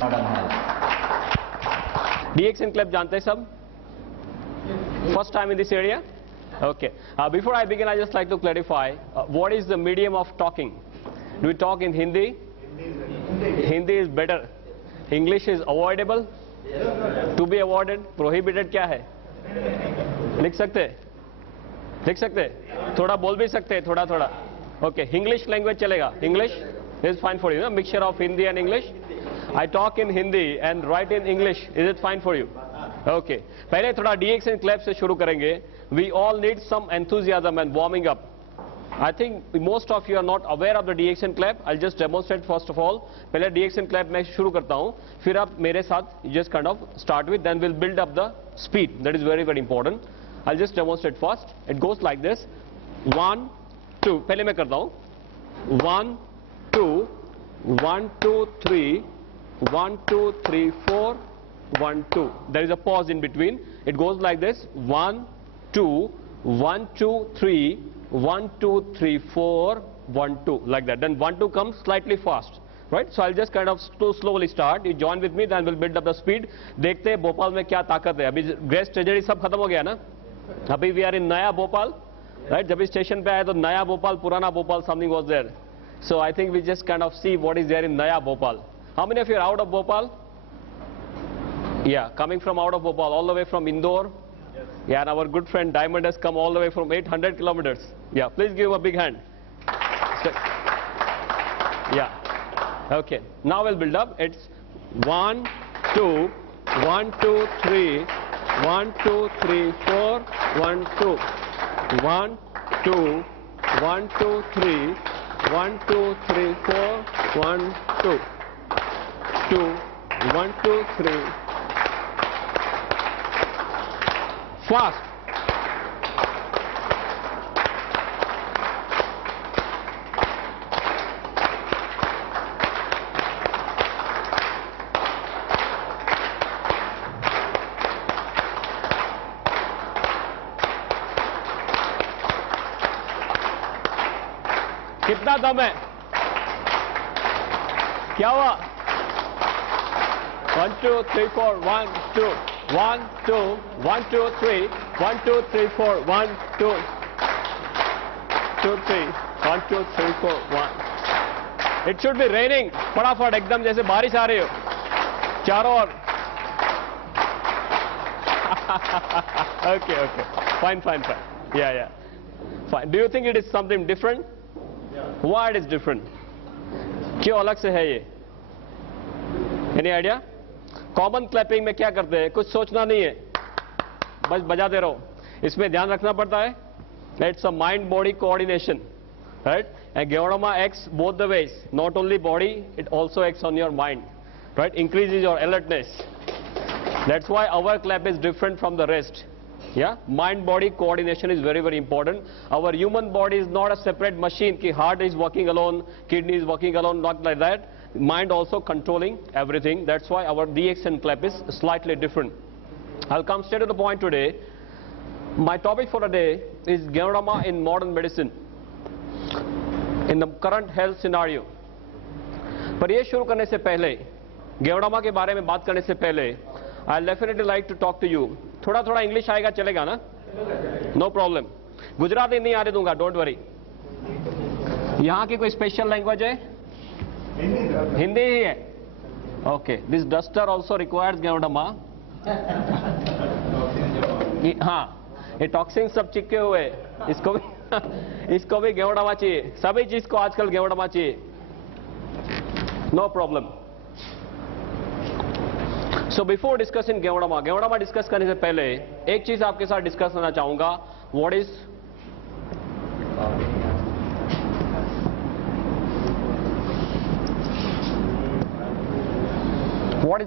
modern health. DX and CLEP जानते हैं सब? First time in this area? Okay. Before I begin, I just like to clarify what is the medium of talking. Do we talk in Hindi? Hindi is better. English is avoidable? To be avoided? Prohibited क्या है? लिख सकते? लिख सकते? थोड़ा बोल भी सकते? थोड़ा थोड़ा. Okay. English language चलेगा? English is fine for you. No? Mixture of Hindi and English. I talk in Hindi and write in English. Is it fine for you? Okay. पहले थोड़ा DX and CLEP से शुरू करेंगे. We all need some enthusiasm and warming up. I think most of you are not aware of the DX and CLEP. I'll just demonstrate first of all. पहले DX and CLEP मैं शुरू करता हूँ. फिर आप मेरे साथ just kind of start with. Then we'll build up the speed. That is very very important. I'll just demonstrate first. It goes like this. 1, 2. पहले मैं करता हूँ. 1, 2, 1, 2, 3, 1, 2, 3, 4, 1, 2. There is a pause in between. It goes like this. 1, 2, 1, 2, 3, 1, 2, 3, 4, 1, 2. Like that. Then 1, 2 comes slightly fast. Right? So I'll just kind of slowly start. You join with me, then we'll build up the speed. देखते हैं भोपाल में क्या ताकत है. अभी grace tragedy सब खत्म हो गया ना. अभी we are in नया भोपाल. Right? जब इस स्टेशन पे आए तो नया भोपाल, पुराना Bhopal, something was there. So I think we just kind of see what is there in Naya Bhopal. How many of you are out of Bhopal? Yeah, coming from out of Bhopal, all the way from Indore. Yes. Yeah, and our good friend Diamond has come all the way from 800 kilometers. Yeah, please give him a big hand. So, yeah. Okay. Now we'll build up. It's 1, 2, 1, 2, 3, 1, 2, 3, 4, 1, 2. 1, 2, 1, 2, 3. 1, 2, 3, 4, 1, 2, 2, 1, 2, 3. Fast. कितना दम है? क्या हुआ? 1, 2, 3, 4, 1, 2, 1, 2, 1, 2, 3, 1, 2, 3, 4, 1, 2, 2, 3, 1, 2, 3, 4, 1. It should be raining. फटाफट एकदम जैसे बारिश आ रही हो. चारों ओर. Okay, okay. Fine, fine, fine. Yeah, yeah. Fine. Do you think it is something different? Why it is different? क्यों अलग से है ये? Any idea? Common clapping में क्या करते हैं? कुछ सोचना नहीं है, बस बजाते रहो. इसमें ध्यान रखना पड़ता है. It's a mind-body coordination, right? And Georama acts both the ways. Not only body, it also acts on your mind, right? Increases your alertness. That's why our clap is different from the rest. Yeah, mind-body coordination is very very important. Our human body is not a separate machine. Ki heart is working alone, kidney is working alone, not like that. Mind also controlling everything. That's why our DX and clap is slightly different. I'll come straight to the point today. My topic for today is Genorama in modern medicine, in the current health scenario. पर ये शुरू करने से पहले, गेनोडामा के बारे में बात करने से पहले, I'll definitely like to talk to you. थोड़ा थोड़ा इंग्लिश आएगा चलेगा ना? No problem. गुजराती नहीं आने दूंगा, डोंट वरी. यहाँ की कोई स्पेशल लैंग्वेज है? हिंदी ही है. Okay. This duster also requires ganoderma. हाँ, ये टॉक्सिन सब चिपके हुए, इसको भी गेनोडामा चाहिए. सभी चीज को आजकल गेनोडामा चाहिए. No problem. So before discussing ganoderma discuss करने से पहले एक चीज आपके साथ डिस्कस करना चाहूंगा. What is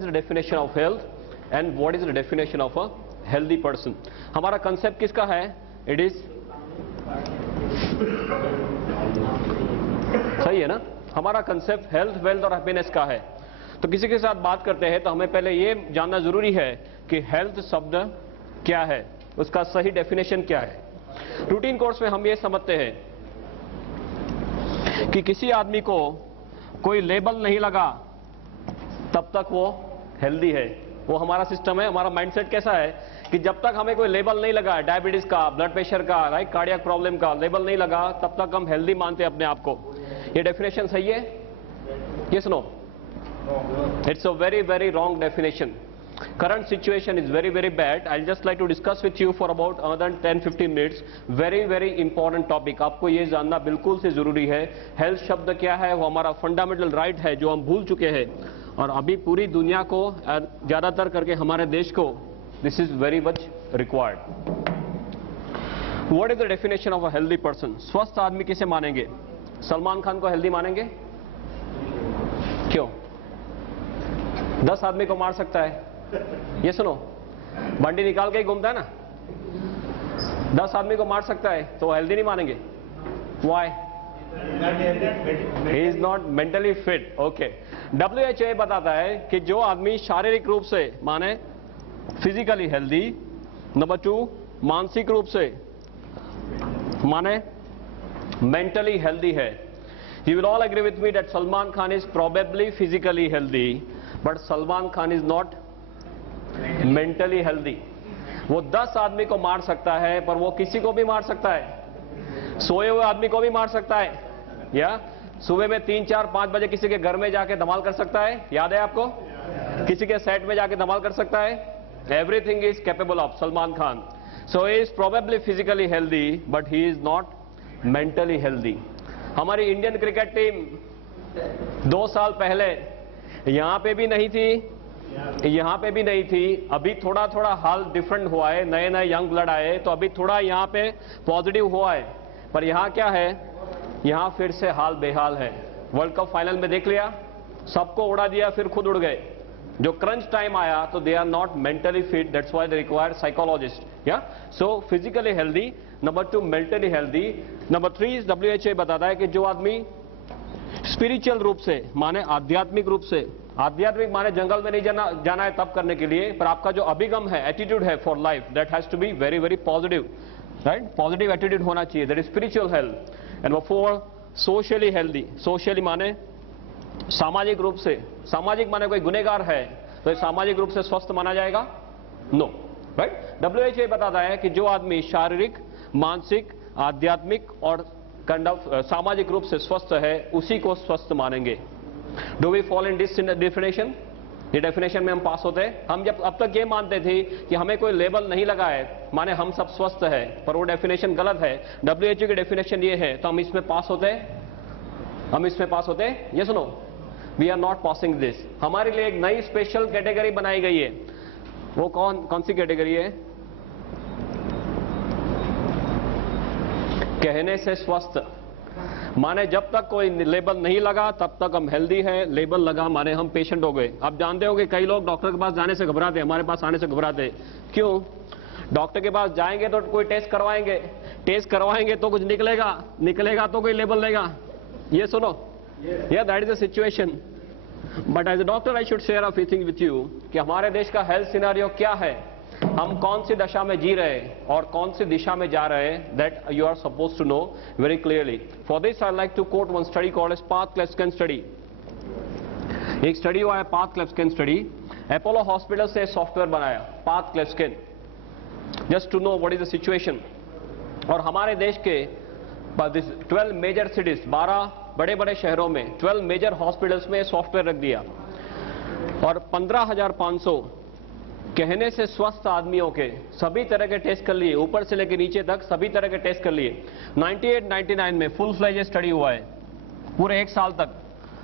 the definition of health and what is the definition of a healthy person? हमारा कंसेप्ट किसका है? It is सही है ना? हमारा कंसेप्ट हेल्थ, वेल्थ और हैप्पीनेस का है. तो किसी के साथ बात करते हैं तो हमें पहले ये जानना जरूरी है कि हेल्थ शब्द क्या है, उसका सही डेफिनेशन क्या है. रूटीन कोर्स में हम ये समझते हैं कि किसी आदमी को कोई लेबल नहीं लगा तब तक वो हेल्दी है। वो हमारा सिस्टम है, हमारा माइंडसेट कैसा है कि जब तक हमें कोई लेबल नहीं लगा, डायबिटीज का, ब्लड प्रेशर का, राइट, कार्डियक प्रॉब्लम का लेबल नहीं लगा, तब तक हम हेल्दी मानते हैं अपने आप को। ये डेफिनेशन सही है? Yes no? It's a very very wrong definition. Current situation is very very bad. I'll just like to discuss with you for about another 10-15 minutes. Very very important topic. आपको ये जानना बिल्कुल से जरूरी है, हेल्थ शब्द क्या है, वो हमारा फंडामेंटल राइट है जो हम भूल चुके हैं, और अभी पूरी दुनिया को, ज्यादातर करके हमारे देश को, this is very much required. What is the definition of a healthy person? स्वस्थ आदमी किसे मानेंगे? सलमान खान को हेल्दी मानेंगे? क्यों? 10 आदमी को मार सकता है, ये सुनो, बंडी निकाल के ही घूमता है ना, 10 आदमी को मार सकता है, तो हेल्दी नहीं मानेंगे? Why? He is not mentally fit. Okay. WHO बताता है कि जो आदमी शारीरिक रूप से, माने फिजिकली हेल्दी, नंबर 2 मानसिक रूप से माने मेंटली हेल्दी है. You will all agree with me that Salman Khan is probably physically healthy, but Salman Khan is not mentally healthy. वो 10 आदमी को मार सकता है, पर वो किसी को भी मार सकता है, सोए हुए आदमी को भी मार सकता है, या सुबह में 3, 4, 5 बजे किसी के घर में जाके धमाल कर सकता है, याद है आपको? किसी के सेट में जाके धमाल कर सकता है. Everything is capable of Salman Khan. So he is probably physically healthy, but he is not mentally healthy. हमारी इंडियन क्रिकेट टीम 2 साल पहले यहाँ पे भी नहीं थी, यहाँ पे भी नहीं थी. अभी थोड़ा थोड़ा हाल डिफरेंट हुआ है, नए नए यंग ब्लड आए, तो अभी थोड़ा यहाँ पे पॉजिटिव हुआ है. पर यहाँ क्या है, यहाँ फिर से हाल बेहाल है. वर्ल्ड कप फाइनल में देख लिया, सबको उड़ा दिया, फिर खुद उड़ गए. जो क्रंच टाइम आया तो they are not mentally fit, that's why they require psychologist. या so physically healthy, number 2 mentally healthy, number 3 WHO बताता है कि जो आदमी स्पिरिचुअल रूप से, माने आध्यात्मिक रूप से, आध्यात्मिक माने जंगल में नहीं जाना है तब करने के लिए, पर आपका जो अभिगम है, एटीट्यूड है for life, that has to be very very positive, right, positive attitude होना चाहिए, that is spiritual health. And 4 socially healthy. Socially माने सामाजिक रूप से, सामाजिक माने कोई गुनहगार है तो ये सामाजिक रूप से स्वस्थ माना जाएगा? No, right. WHO बताता है कि जो आदमी शारीरिक, मानसिक, आध्यात्मिक और सामाजिक रूप से स्वस्थ है, उसी को स्वस्थ मानेंगे. Do we fall in this definition? ये डेफिनेशन में हम पास होते हैं. हम जब अब तक ये मानते थे कि हमें कोई लेबल नहीं लगा है, माने हम सब स्वस्थ है, पर वो डेफिनेशन गलत है. WHO की डेफिनेशन ये है, तो हम इसमें पास होते हैं, हम इसमें पास होते हैं? ये सुनो, we are not passing this. हमारे लिए एक नई स्पेशल कैटेगरी बनाई गई है. वो कौन सी कैटेगरी है? कहने से स्वस्थ. माने जब तक कोई लेबल नहीं लगा तब तक हम हेल्दी है, लेबल लगा माने हम पेशेंट हो गए. आप जानते हो कि कई लोग डॉक्टर के पास जाने से घबराते हैं, हमारे पास आने से घबराते हैं. क्यों? डॉक्टर के पास जाएंगे तो कोई टेस्ट करवाएंगे तो कुछ निकलेगा तो कोई लेबल लेगा. ये सुनो, या that is the situation. But as a doctor I should share a few things with you कि हमारे देश का हेल्थ सिनेरियो क्या है, हम कौन सी दशा में जी रहे हैं और कौन सी दिशा में जा रहे हैं, that you are suppose to know very clearly. For this I like to quote one study called as path क्लेफ्स्किन स्टडी. एक स्टडी हुआ है पाथ क्लेफ्स्किन स्टडी. अपोलो हॉस्पिटल से सॉफ्टवेयर बनाया पाथ क्लेफ्स्किन, just to know what is the situation. और हमारे देश के 12 मेजर सिटीज, 12 बड़े बड़े शहरों में 12 मेजर हॉस्पिटल्स में सॉफ्टवेयर रख दिया, और 15,500 कहने से स्वस्थ आदमियों के सभी तरह के टेस्ट कर लिए, ऊपर से लेकर नीचे तक सभी तरह के टेस्ट कर लिए. 98-99 में फुल फ्लेज स्टडी हुआ है, पूरे 1 साल तक.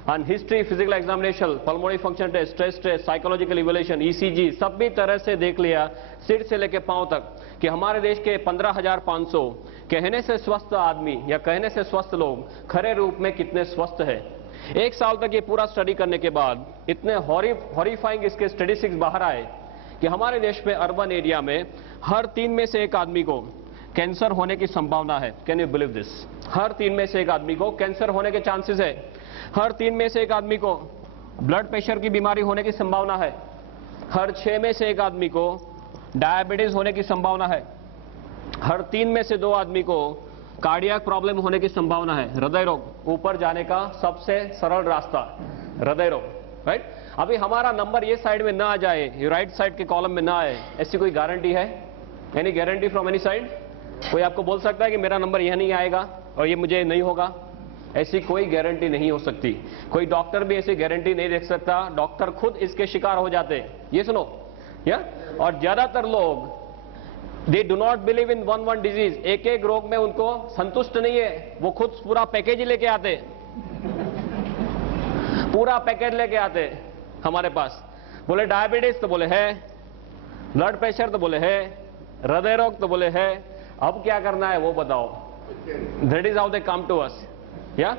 On history, physical examination, pulmonary function test, stress test, psychological evaluation, ECG, सभी तरह से देख लिया सिर से लेकर पांव तक कि हमारे देश के 15,500 कहने से स्वस्थ आदमी या कहने से स्वस्थ लोग खरे रूप में कितने स्वस्थ है. 1 साल तक ये पूरा स्टडी करने के बाद इतने हॉरिफाइंग इसके स्टैटिस्टिक्स बाहर आए कि हमारे देश में अर्बन एरिया में हर 3 में से 1 आदमी को कैंसर होने की संभावना है. Can you believe this? हर 3 में से 1 आदमी को कैंसर होने के चांसेस है. हर 3 में से 1 आदमी को ब्लड प्रेशर की बीमारी होने की संभावना है. हर 6 में से 1 आदमी को डायबिटीज होने की संभावना है. हर 3 में से 2 आदमी को कार्डियक प्रॉब्लम होने की संभावना है. हृदय रोग ऊपर जाने का सबसे सरल रास्ता हृदय रोग. राइट? अभी हमारा नंबर ये साइड में ना आ जाए, ये राइट साइड के कॉलम में ना आए, ऐसी कोई गारंटी है? Any guarantee from any side? कोई आपको बोल सकता है कि मेरा नंबर यह नहीं आएगा और ये मुझे नहीं होगा? ऐसी कोई गारंटी नहीं हो सकती। कोई डॉक्टर भी ऐसी गारंटी नहीं दे सकता, डॉक्टर खुद इसके शिकार हो जाते हैं। ये सुनो या, और ज्यादातर लोग they do not believe in one disease, एक एक रोग में उनको संतुष्ट नहीं है, वो खुद पूरा पैकेज लेके आते, पूरा पैकेज लेके आते हमारे पास। बोले डायबिटीज तो बोले है, ब्लड प्रेशर तो बोले है, हृदय रोग तो बोले है, अब क्या करना है वो बताओ। That is how they come to us या।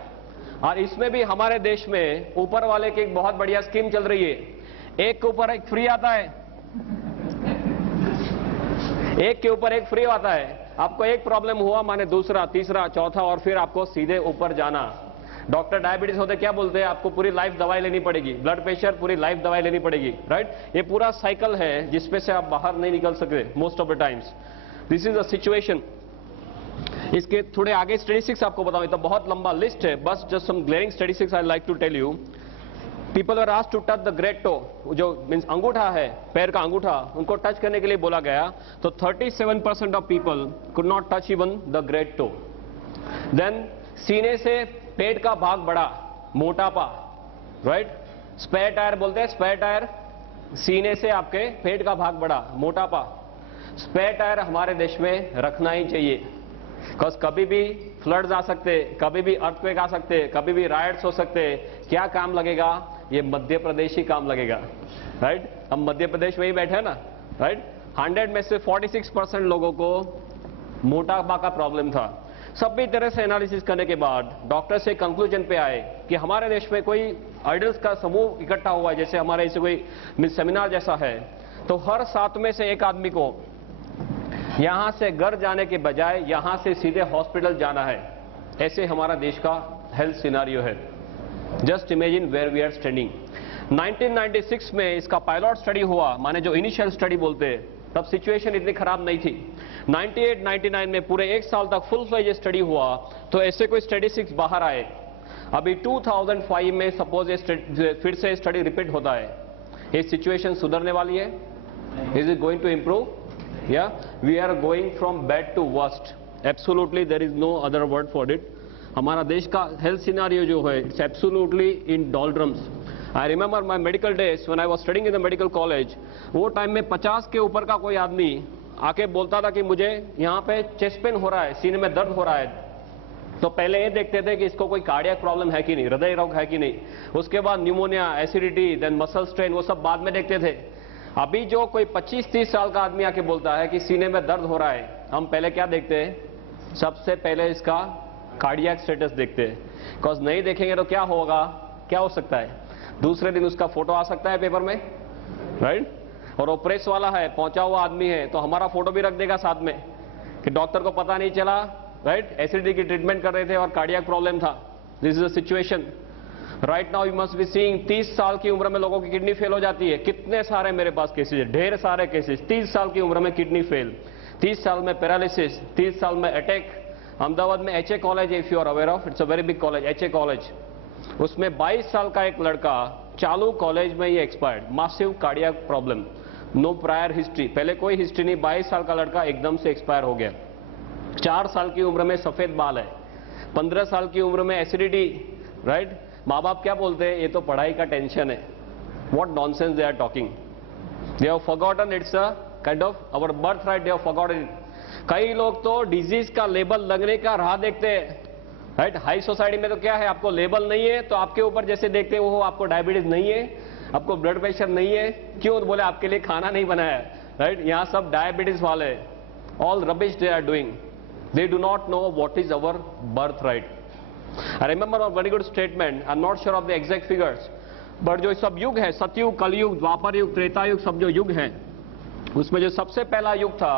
और इसमें भी हमारे देश में ऊपर वाले की एक बहुत बढ़िया स्कीम चल रही है, एक के ऊपर एक फ्री आता है, एक के ऊपर एक फ्री आता है। आपको एक प्रॉब्लम हुआ माने दूसरा, तीसरा, चौथा, और फिर आपको सीधे ऊपर जाना। डॉक्टर डायबिटीज होते क्या बोलते हैं, आपको पूरी लाइफ दवाई लेनी पड़ेगी, ब्लड प्रेशर पूरी लाइफ दवाई लेनी पड़ेगी, राइट? ये पूरा साइकिल है जिसमें से आप बाहर नहीं निकल सकते most of the times. This is the situation. इसके थोड़े आगे स्टैटिस्टिक्स आपको बताऊं, तो बहुत लंबा लिस्ट है, बस just some glaring statistics I like to tell you. People are asked to touch the great toe, जो मींस अंगूठा है, पैर का अंगूठा, उनको टच करने के लिए बोला गया, तो 37% of people could not touch even the great toe. Then सीने से पेट का भाग बड़ा, मोटापा, राइट? स्पेयर टायर बोलते हैं, स्पेयर टायर, सीने से आपके पेट का भाग बड़ा, मोटापा। स्पेयर टायर हमारे देश में रखना ही चाहिए, बिकॉज कभी भी फ्लड्स आ सकते, कभी भी अर्थक्वेक आ सकते, कभी भी रायट्स हो सकते। क्या काम लगेगा? ये मध्य प्रदेश ही काम लगेगा, राइट? हम मध्य प्रदेश में ही बैठे हैं ना, राइट? 100 में से 46% लोगों को मोटापा का प्रॉब्लम था। सभी तरह से एनालिसिस करने के बाद डॉक्टर से कंक्लूजन पे आए कि हमारे देश में कोई आइडल्स का समूह इकट्ठा हुआ है, जैसे हमारे इसे कोई सेमिनार जैसा है, तो हर 7 में से एक आदमी को यहां से घर जाने के बजाय यहां से सीधे हॉस्पिटल जाना है। ऐसे हमारा देश का हेल्थ सिनारियो है। Just imagine where we are standing. 1996 में इसका पायलट स्टडी हुआ, माने जो इनिशियल स्टडी बोलते हैं, तब सिचुएशन इतनी खराब नहीं थी। 98-99 में पूरे एक साल तक फुल फ्लेज स्टडी हुआ, तो ऐसे कोई स्टैटिस्टिक्स बाहर आए। अभी 2005 में सपोज फिर से स्टडी रिपीट होता है। ये सिचुएशन सुधरने वाली है? Is it going to improve? Yeah, we are going from bad to worst. Absolutely, there is no other word for it. हमारा देश का health scenario जो है, it's absolutely in doldrums. I remember my medical days when I was studying in the medical college. वो time में 50 के ऊपर का कोई आदमी आके बोलता था कि मुझे यहाँ पे चेस्ट पेन हो रहा है, सीने में दर्द हो रहा है, तो पहले ये देखते थे कि इसको कोई कार्डियक प्रॉब्लम है कि नहीं, हृदय रोग है कि नहीं। उसके बाद pneumonia, acidity, then muscle strain, वो सब बाद में देखते थे। अभी जो कोई 25-30 साल का आदमी आके बोलता है कि सीने में दर्द हो रहा है, हम पहले क्या देखते हैं? सबसे पहले इसका कार्डियक स्टेटस देखते हैं, बिकॉज नहीं देखेंगे तो क्या होगा, क्या हो सकता है? दूसरे दिन उसका फोटो आ सकता है पेपर में, राइट? और वो प्रेस वाला है, पहुंचा हुआ आदमी है, तो हमारा फोटो भी रख देगा साथ में कि डॉक्टर को पता नहीं चला, राइट? एसिडिटी की ट्रीटमेंट कर रहे थे और कार्डियक प्रॉब्लम था। This is the situation right now. You must be seeing 30 साल की उम्र में लोगों की किडनी फेल हो जाती है। कितने सारे मेरे पास केसेस है, ढेर सारे केसेस। 30 साल की उम्र में किडनी फेल, 30 साल में पैरालिसिस, 30 साल में अटैक। अहमदाबाद में HA college, if you are aware of, it's a very big college, HA college. उसमें 22 साल का एक लड़का चालू कॉलेज में ही expired, massive cardiac problem, no prior history, पहले कोई हिस्ट्री नहीं, 22 साल का लड़का एकदम से एक्सपायर हो गया। 4 साल की उम्र में सफेद बाल है, 15 साल की उम्र में एसिडिटी, राइट? माँ बाप क्या बोलते हैं? ये तो पढ़ाई का टेंशन है। What nonsense they are talking. They have forgotten it's a kind of our birthright. They have forgotten it. कई लोग तो डिजीज का लेबल लगने का राह देखते हैं, राइट? हाई सोसाइटी में तो क्या है, आपको लेबल नहीं है तो आपके ऊपर जैसे देखते हो, आपको डायबिटीज नहीं है, आपको ब्लड प्रेशर नहीं है, क्यों? बोले आपके लिए खाना नहीं बनाया, राइट? यहाँ सब डायबिटीज वाले, all rubbish they are doing. They do not know what is our birthright. I remember a very good statement. I'm not sure of the exact figures, but जो सब युग है, सतयुग, कलयुग, द्वापर युग, त्रेता युग, सब जो युग हैं, उसमें जो सबसे पहला युग था,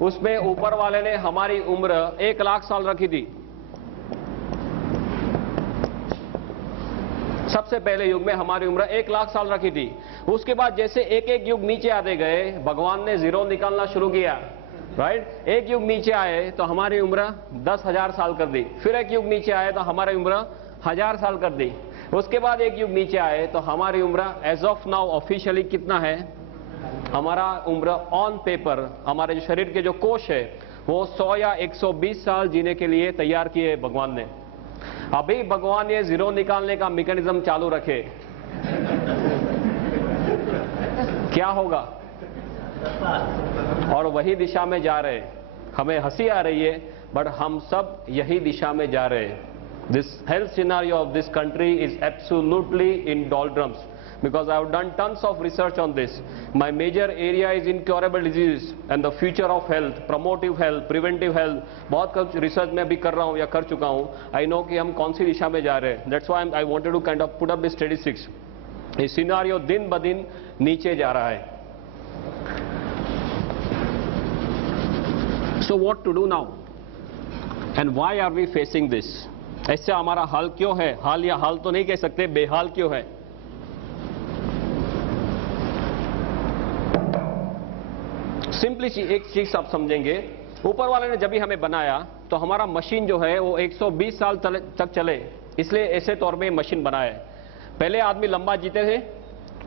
उसमें ऊपर वाले ने हमारी उम्र 1 लाख साल रखी थी। सबसे पहले युग में हमारी उम्र 1 लाख साल रखी थी। उसके बाद जैसे एक एक युग नीचे आते गए, भगवान ने जीरो निकालना शुरू किया, राइट? एक युग नीचे आए तो हमारी उम्र 10,000 साल कर दी, फिर एक युग नीचे आए तो हमारी उम्र 1000 साल कर दी। उसके बाद एक युग नीचे आए तो हमारी उम्र एज ऑफ नाउ ऑफिशियली कितना है? हमारा उम्र ऑन पेपर, हमारे जो शरीर के जो कोश है वो 100 या 120 साल जीने के लिए तैयार किए भगवान ने। अभी भगवान ये जीरो निकालने का मैकेनिज्म चालू रखे, क्या होगा? और वही दिशा में जा रहे। हमें हंसी आ रही है, बट हम सब यही दिशा में जा रहे हैं। This health scenario of this country is absolutely in doldrums because I have done tons of research on this. My major area is incurable diseases and the future of health, promotive health, preventive health. बहुत कुछ research मैं भी कर रहा हूँ या कर चुका हूँ। I know कि हम कौन सी दिशा में जा रहे हैं। That's why I wanted to kind of put up the statistics. ये सिनारियो दिन ब दिन नीचे जा रहा है। So what to do now? And why are we facing this? ऐसे हमारा हाल क्यों है? हाल या हाल तो नहीं कह सकते, बेहाल क्यों है? सिंपली एक चीज आप समझेंगे, ऊपर वाले ने जब भी हमें बनाया तो हमारा मशीन जो है वो 120 साल तक चले, इसलिए ऐसे तौर पे मशीन बनाया है। पहले आदमी लंबा जीते थे,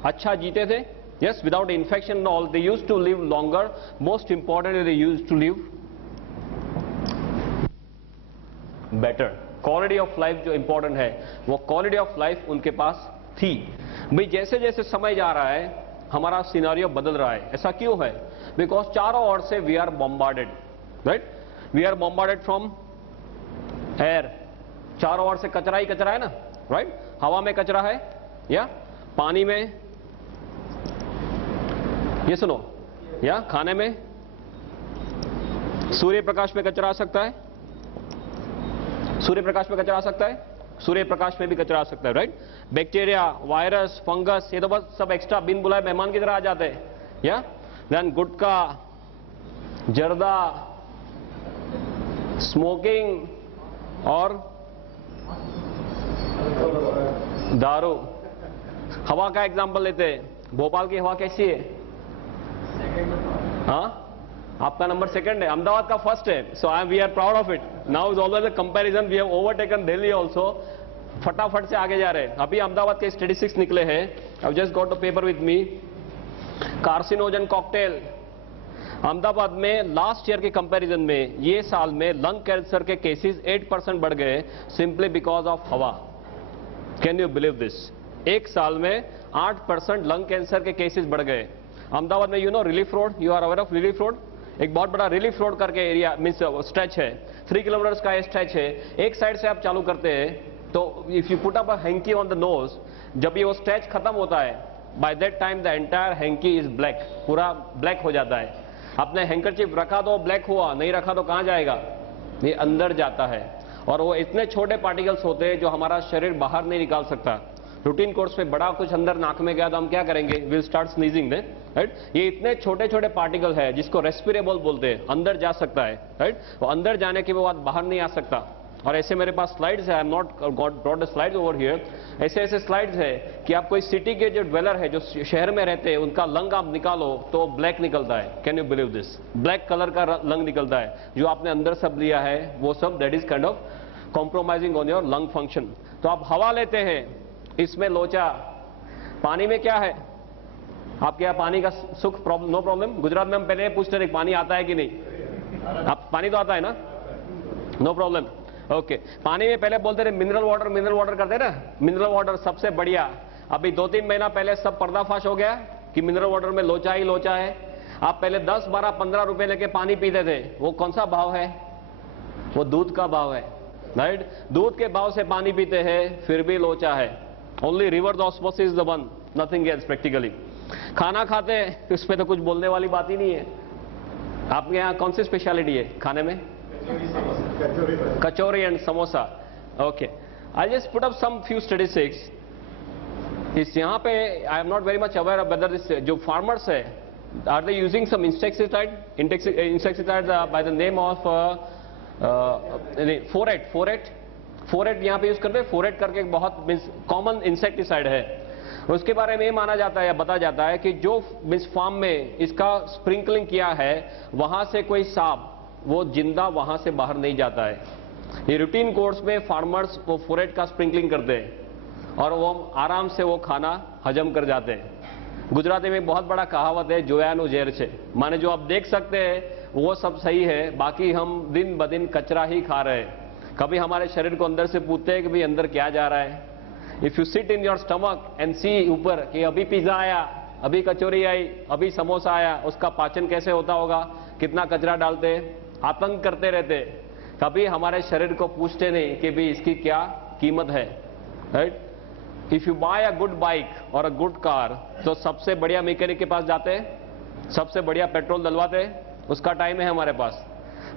अच्छा जीते थे, yes, without infection all, they used to live longer, most important they used to live better. Quality of life जो इंपॉर्टेंट है, वो क्वालिटी ऑफ लाइफ उनके पास थी। भाई जैसे जैसे समय जा रहा है हमारा सिनारियो बदल रहा है। ऐसा क्यों है? बिकॉज चारों ओर से we are bombarded, right? We are bombarded from air. चारों ओर से कचरा ही कचरा है ना, राइट? हवा में कचरा है या पानी में, ये सुनो, या खाने में, सूर्य प्रकाश में कचरा आ सकता है, सूर्य प्रकाश में कचरा आ सकता है, सूर्य प्रकाश में भी कचरा आ सकता है, राइट? बैक्टीरिया, वायरस, फंगस, ये तो बस सब एक्स्ट्रा बिन बुलाए मेहमान की तरह आ जाते हैं, या देन गुटखा, जर्दा, स्मोकिंग और दारू। हवा का एग्जांपल लेते हैं, भोपाल की हवा कैसी है? हाँ, आपका नंबर सेकंड है, अहमदाबाद का फर्स्ट है। So we are proud of it. Now is always a comparison, we have overtaken Delhi also. फटाफट से आगे जा रहे हैं। अभी अहमदाबाद के स्टैटिस्टिक्स निकले हैं, I just got the paper with me. Carcinogen cocktail, Ahmedabad में लास्ट ईयर के कंपैरिजन में ये साल में लंग कैंसर के केसेस 8% बढ़ गए, सिंपली बिकॉज ऑफ हवा। Can you believe this? एक साल में 8% लंग कैंसर के केसेस बढ़ गए अहमदाबाद में। You know relief road, you are aware of relief road? एक बहुत बड़ा रिलीफ रोड करके एरिया मीन्स स्ट्रेच है, 3 किलोमीटर का स्ट्रेच है। एक साइड से आप चालू करते हैं तो if you put up a hanky on the nose, जब ये वो स्ट्रेच खत्म होता है, by that time the entire hanky is black, पूरा ब्लैक हो जाता है। आपने हैंकरचिप रखा तो ब्लैक हुआ, नहीं रखा तो कहां जाएगा? ये अंदर जाता है। और वो इतने छोटे पार्टिकल्स होते हैं जो हमारा शरीर बाहर नहीं निकाल सकता। रूटीन कोर्स में बड़ा कुछ अंदर नाक में गया तो हम क्या करेंगे? Will start sneezing, right? ये इतने छोटे छोटे पार्टिकल है जिसको रेस्पिरेबल बोलते हैं, अंदर जा सकता है, राइट? वो अंदर जाने के बाद बाहर नहीं आ सकता। और ऐसे मेरे पास स्लाइड्स है, I am not brought the slides over here. ऐसे ऐसे स्लाइड्स है कि आप कोई सिटी के जो ड्वेलर है, जो शहर में रहते हैं, उनका लंग आप निकालो तो ब्लैक निकलता है। Can you believe this? Black colour का लंग निकलता है। जो आपने अंदर सब लिया है वो सब that is kind of compromising on your lung function. तो आप हवा लेते हैं, इसमें लोचा। पानी में क्या है? आपके यहाँ पानी का सुख नो प्रॉब्लम? गुजरात में हम पहले पूछते थे पानी आता है कि नहीं। आप पानी तो आता है ना, नो प्रॉब्लम, ओके। पानी में पहले बोलते थे मिनरल वाटर करते ना, मिनरल वाटर सबसे बढ़िया। अभी 2-3 महीना पहले सब पर्दाफाश हो गया कि मिनरल वाटर में लोचा ही लोचा है। आप पहले 10, 12, 15 रुपए लेके पानी पीते थे, वो कौन सा भाव है? वो दूध का भाव है, राइट? दूध के भाव से पानी पीते हैं, फिर भी लोचा है। Only reverse osmosis is the one, nothing else practically. खाना खाते हैं, उसमें तो कुछ बोलने वाली बात ही नहीं है। आपके यहाँ कौन सी स्पेशलिटी है खाने में? Kachori and samosa, okay. I just put up some few statistics. इस यहाँ पे I am not very much aware of whether this, जो फार्मर्स है, are they using some insecticide by the name of phorate यहाँ पे यूज करते हैं। फोरेट करके एक बहुत कॉमन इंसेक्टिसाइड है। उसके बारे में ये माना जाता है या बताया जाता है कि जो फार्म में इसका स्प्रिंकलिंग किया है, वहां से कोई सांप वो जिंदा वहां से बाहर नहीं जाता है। ये रूटीन कोर्स में फार्मर्स वो फोरेट का स्प्रिंकलिंग करते हैं और वो आराम से वो खाना हजम कर जाते हैं। गुजराती में बहुत बड़ा कहावत है, जोयानु जेर छे, माने जो आप देख सकते हैं वो सब सही है, बाकी हम दिन ब दिन कचरा ही खा रहे हैं। कभी हमारे शरीर को अंदर से पूछते हैं कि भाई अंदर क्या जा रहा है। If you sit in your stomach and see ऊपर कि अभी पिज्जा आया, अभी कचौरी आई, अभी समोसा आया, उसका पाचन कैसे होता होगा, कितना कचरा डालते, आतंक करते रहते, कभी हमारे शरीर को पूछते नहीं कि भाई इसकी क्या कीमत है। Right? If you buy a good bike और अ गुड कार, तो सबसे बढ़िया मैकेनिक के पास जाते हैं, सबसे बढ़िया पेट्रोल डलवाते हैं, उसका टाइम है हमारे पास,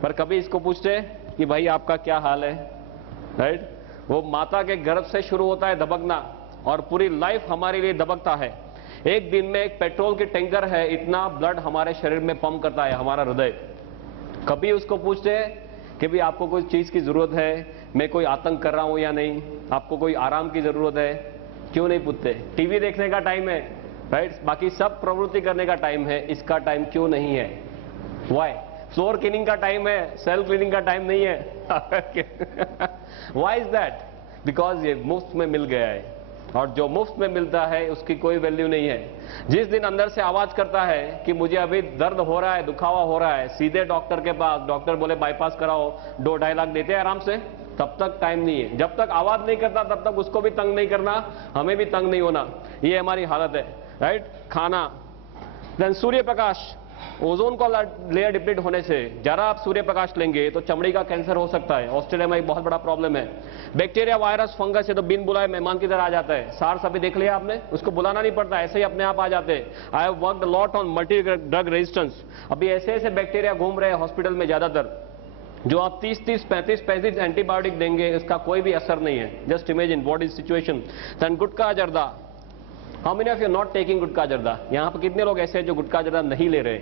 पर कभी इसको पूछते कि भाई आपका क्या हाल है। राइट? वो माता के गर्भ से शुरू होता है दबकना, और पूरी लाइफ हमारे लिए दबकता है। एक दिन में एक पेट्रोल की टैंकर है, इतना ब्लड हमारे शरीर में पंप करता है हमारा हृदय। कभी उसको पूछते हैं कि भाई आपको कोई चीज की जरूरत है, मैं कोई आतंक कर रहा हूं या नहीं, आपको कोई आराम की जरूरत है, क्यों नहीं पूछते। टीवी देखने का टाइम है, राइट, बाकी सब प्रवृत्ति करने का टाइम है, इसका टाइम क्यों नहीं है। वाई? फ्लोर क्लीनिंग का टाइम है, सेल क्लीनिंग का टाइम नहीं है। Y is that? बिकॉज ये मुफ्त में मिल गया है, और जो मुफ्त में मिलता है उसकी कोई वैल्यू नहीं है। जिस दिन अंदर से आवाज करता है कि मुझे अभी दर्द हो रहा है, दुखावा हो रहा है, सीधे डॉक्टर के पास, डॉक्टर बोले बाईपास कराओ, 2-2.5 लाख देते हैं आराम से, तब तक टाइम नहीं है। जब तक आवाज नहीं करता तब तक उसको भी तंग नहीं करना, हमें भी तंग नहीं होना, ये हमारी हालत है। राइट? खाना, देन सूर्य प्रकाश, ओजोन का लेयर डिप्लीट होने से जरा आप सूर्य प्रकाश लेंगे तो चमड़ी का कैंसर हो सकता है। ऑस्ट्रेलिया में एक बहुत बड़ा प्रॉब्लम है, बैक्टीरिया, वायरस, फंगस है तो बिन बुलाए मेहमान की तरह आ जाता है। सार्स अभी देख लिया आपने, उसको बुलाना नहीं पड़ता, ऐसे ही अपने आप आ जाते हैं। I have worked a lot on multi drug resistance. अभी ऐसे ऐसे बैक्टीरिया घूम रहे हैं हॉस्पिटल में ज्यादातर, जो आप 30-30, 35-35 एंटीबायोटिक देंगे, इसका कोई भी असर नहीं है। Just imagine what is situation. Then gutkha zarda, how many of you not taking gutkha zarda? यहां पर कितने लोग ऐसे हैं जो गुटखा जर्दा नहीं ले रहे?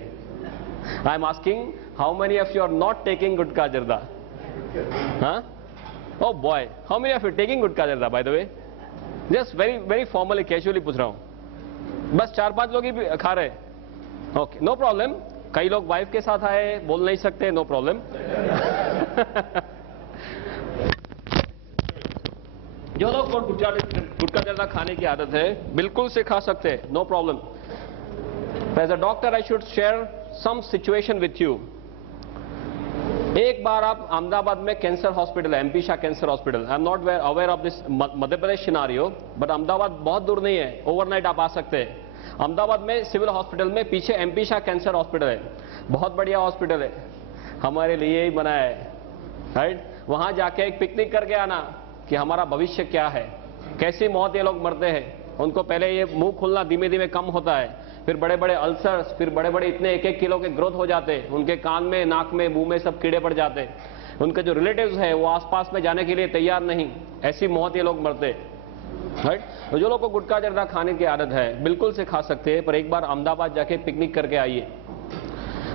I am asking, how many of you are not taking गुटखा जर्दा? Huh? Oh boy, how many of you taking गुटखा जर्दा by the way? Just very formally, casually पूछ रहा हूँ। बस 4-5 लोग ही खा रहे। Okay, no problem. कई लोग वाइफ के साथ आए, बोल नहीं सकते, नो प्रॉब्लम। जो लोग को गुटखा जर्दा खाने की आदत है, बिल्कुल से खा सकते हैं, no problem. As a doctor, I should share some situation with you. एक बार आप अहमदाबाद में कैंसर हॉस्पिटल है, MP Shah cancer hospital. I am not aware of this Madhya Pradesh scenario, but Ahmedabad बहुत दूर नहीं है, ओवरनाइट आप आ सकते हैं। अहमदाबाद में सिविल हॉस्पिटल में पीछे एमपी शाह कैंसर हॉस्पिटल है, बहुत बढ़िया हॉस्पिटल है, हमारे लिए ही बना है। राइट? वहां जाके एक पिकनिक करके आना कि हमारा भविष्य क्या है, कैसी मौत ये लोग मरते हैं। उनको पहले ये मुंह खुलना धीमे धीमे कम होता है, फिर बड़े बड़े अल्सर्स, फिर बड़े बड़े इतने 1-1 किलो के ग्रोथ हो जाते हैं, उनके कान में, नाक में, मुंह में सब कीड़े पड़ जाते हैं। उनके जो रिलेटिव्स है वो आसपास में जाने के लिए तैयार नहीं, ऐसी मौत ये लोग मरते। राइट? तो जो लोग को गुटखा जर्दा खाने की आदत है बिल्कुल से खा सकते हैं, पर एक बार अहमदाबाद जाके पिकनिक करके आइए।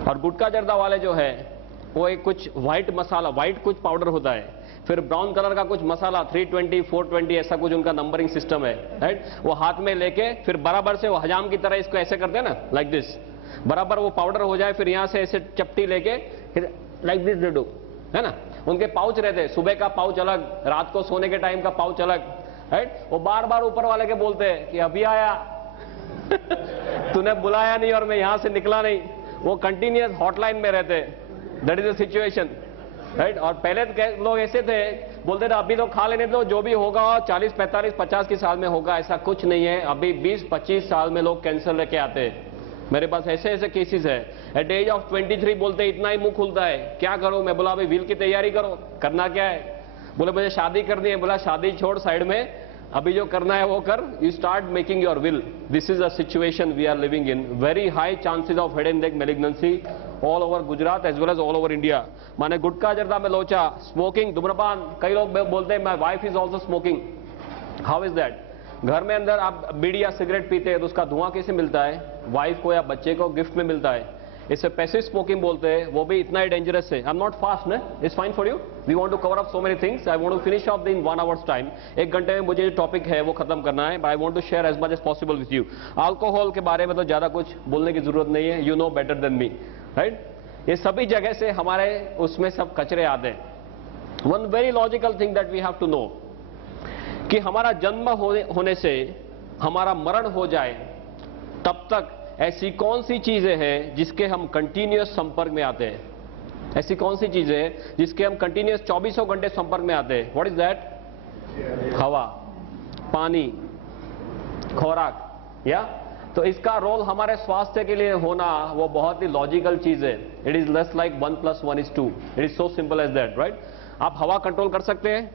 और गुटखा जर्दा वाले जो है वो एक कुछ व्हाइट मसाला, व्हाइट कुछ पाउडर होता है, फिर ब्राउन कलर का कुछ मसाला, 320, 420 ऐसा कुछ उनका नंबरिंग सिस्टम है। राइट? वो हाथ में लेके फिर बराबर से वो हजाम की तरह इसको ऐसे करते हैं ना, लाइक दिस, बराबर वो पाउडर हो जाए, फिर यहां से ऐसे चपटी लेके फिर लाइक दिस डू, है ना। उनके पाउच रहते हैं, सुबह का पाउच अलग, रात को सोने के टाइम का पाउच अलग। राइट? वो बार बार ऊपर वाले के बोलते हैं कि अभी आया तूने बुलाया नहीं और मैं यहां से निकला नहीं। वो कंटिन्यूअस हॉटलाइन में रहते, that is the situation. Right? और पहले तो लोग ऐसे थे, बोलते थे अभी तो खा लेने दो, जो भी होगा 40, 45, 50 की साल में होगा, ऐसा कुछ नहीं है। अभी 20-25 साल में लोग कैंसर लेके आते हैं। मेरे पास ऐसे ऐसे केसेस है, एट एज ऑफ 23 बोलते इतना ही मुंह खुलता है, क्या करो? मैं बोला अभी व्हील की तैयारी करो। करना क्या है? बोले मुझे शादी करनी है। बोला शादी छोड़ साइड में, अभी जो करना है वो कर, you start making your will. This is a situation we are living in. Very high chances of head and neck malignancy all over Gujarat as well as all over India. माने गुटखा जर्दा में लोचा, स्मोकिंग, धूम्रपान, कई लोग बोलते हैं my wife is also smoking. How is that? घर में अंदर आप बीड़ी या सिगरेट पीते हैं तो उसका धुआं कैसे मिलता है? वाइफ को या बच्चे को गिफ्ट में मिलता है, इसे पैसिव स्मोकिंग बोलते हैं, वो भी इतना ही डेंजरस है। आई एम नॉट फास्ट, ना, it's fine for you. We want to cover up so many things, I want to finish off in 1 hours time. 1 घंटे में मुझे जो टॉपिक है वो खत्म करना है, but I want to share as much as possible with you. Alcohol के बारे में तो ज्यादा कुछ बोलने की जरूरत नहीं है, you know better than me. Right? ये सभी जगह से हमारे उसमें सब कचरे आते हैं। One very logical thing that we have to know कि हमारा जन्म होने से हमारा मरण हो जाए तब तक ऐसी कौन सी चीजें हैं जिसके हम कंटिन्यूअस संपर्क में आते हैं? ऐसी कौन सी चीजें हैं जिसके हम कंटिन्यूअस 24 घंटे संपर्क में आते हैं? What is that? हवा, पानी, खुराक, या तो इसका रोल हमारे स्वास्थ्य के लिए होना वो बहुत ही लॉजिकल चीज है. It is less like 1 + 1 = 2. It is so simple as that, right? आप हवा कंट्रोल कर सकते हैं?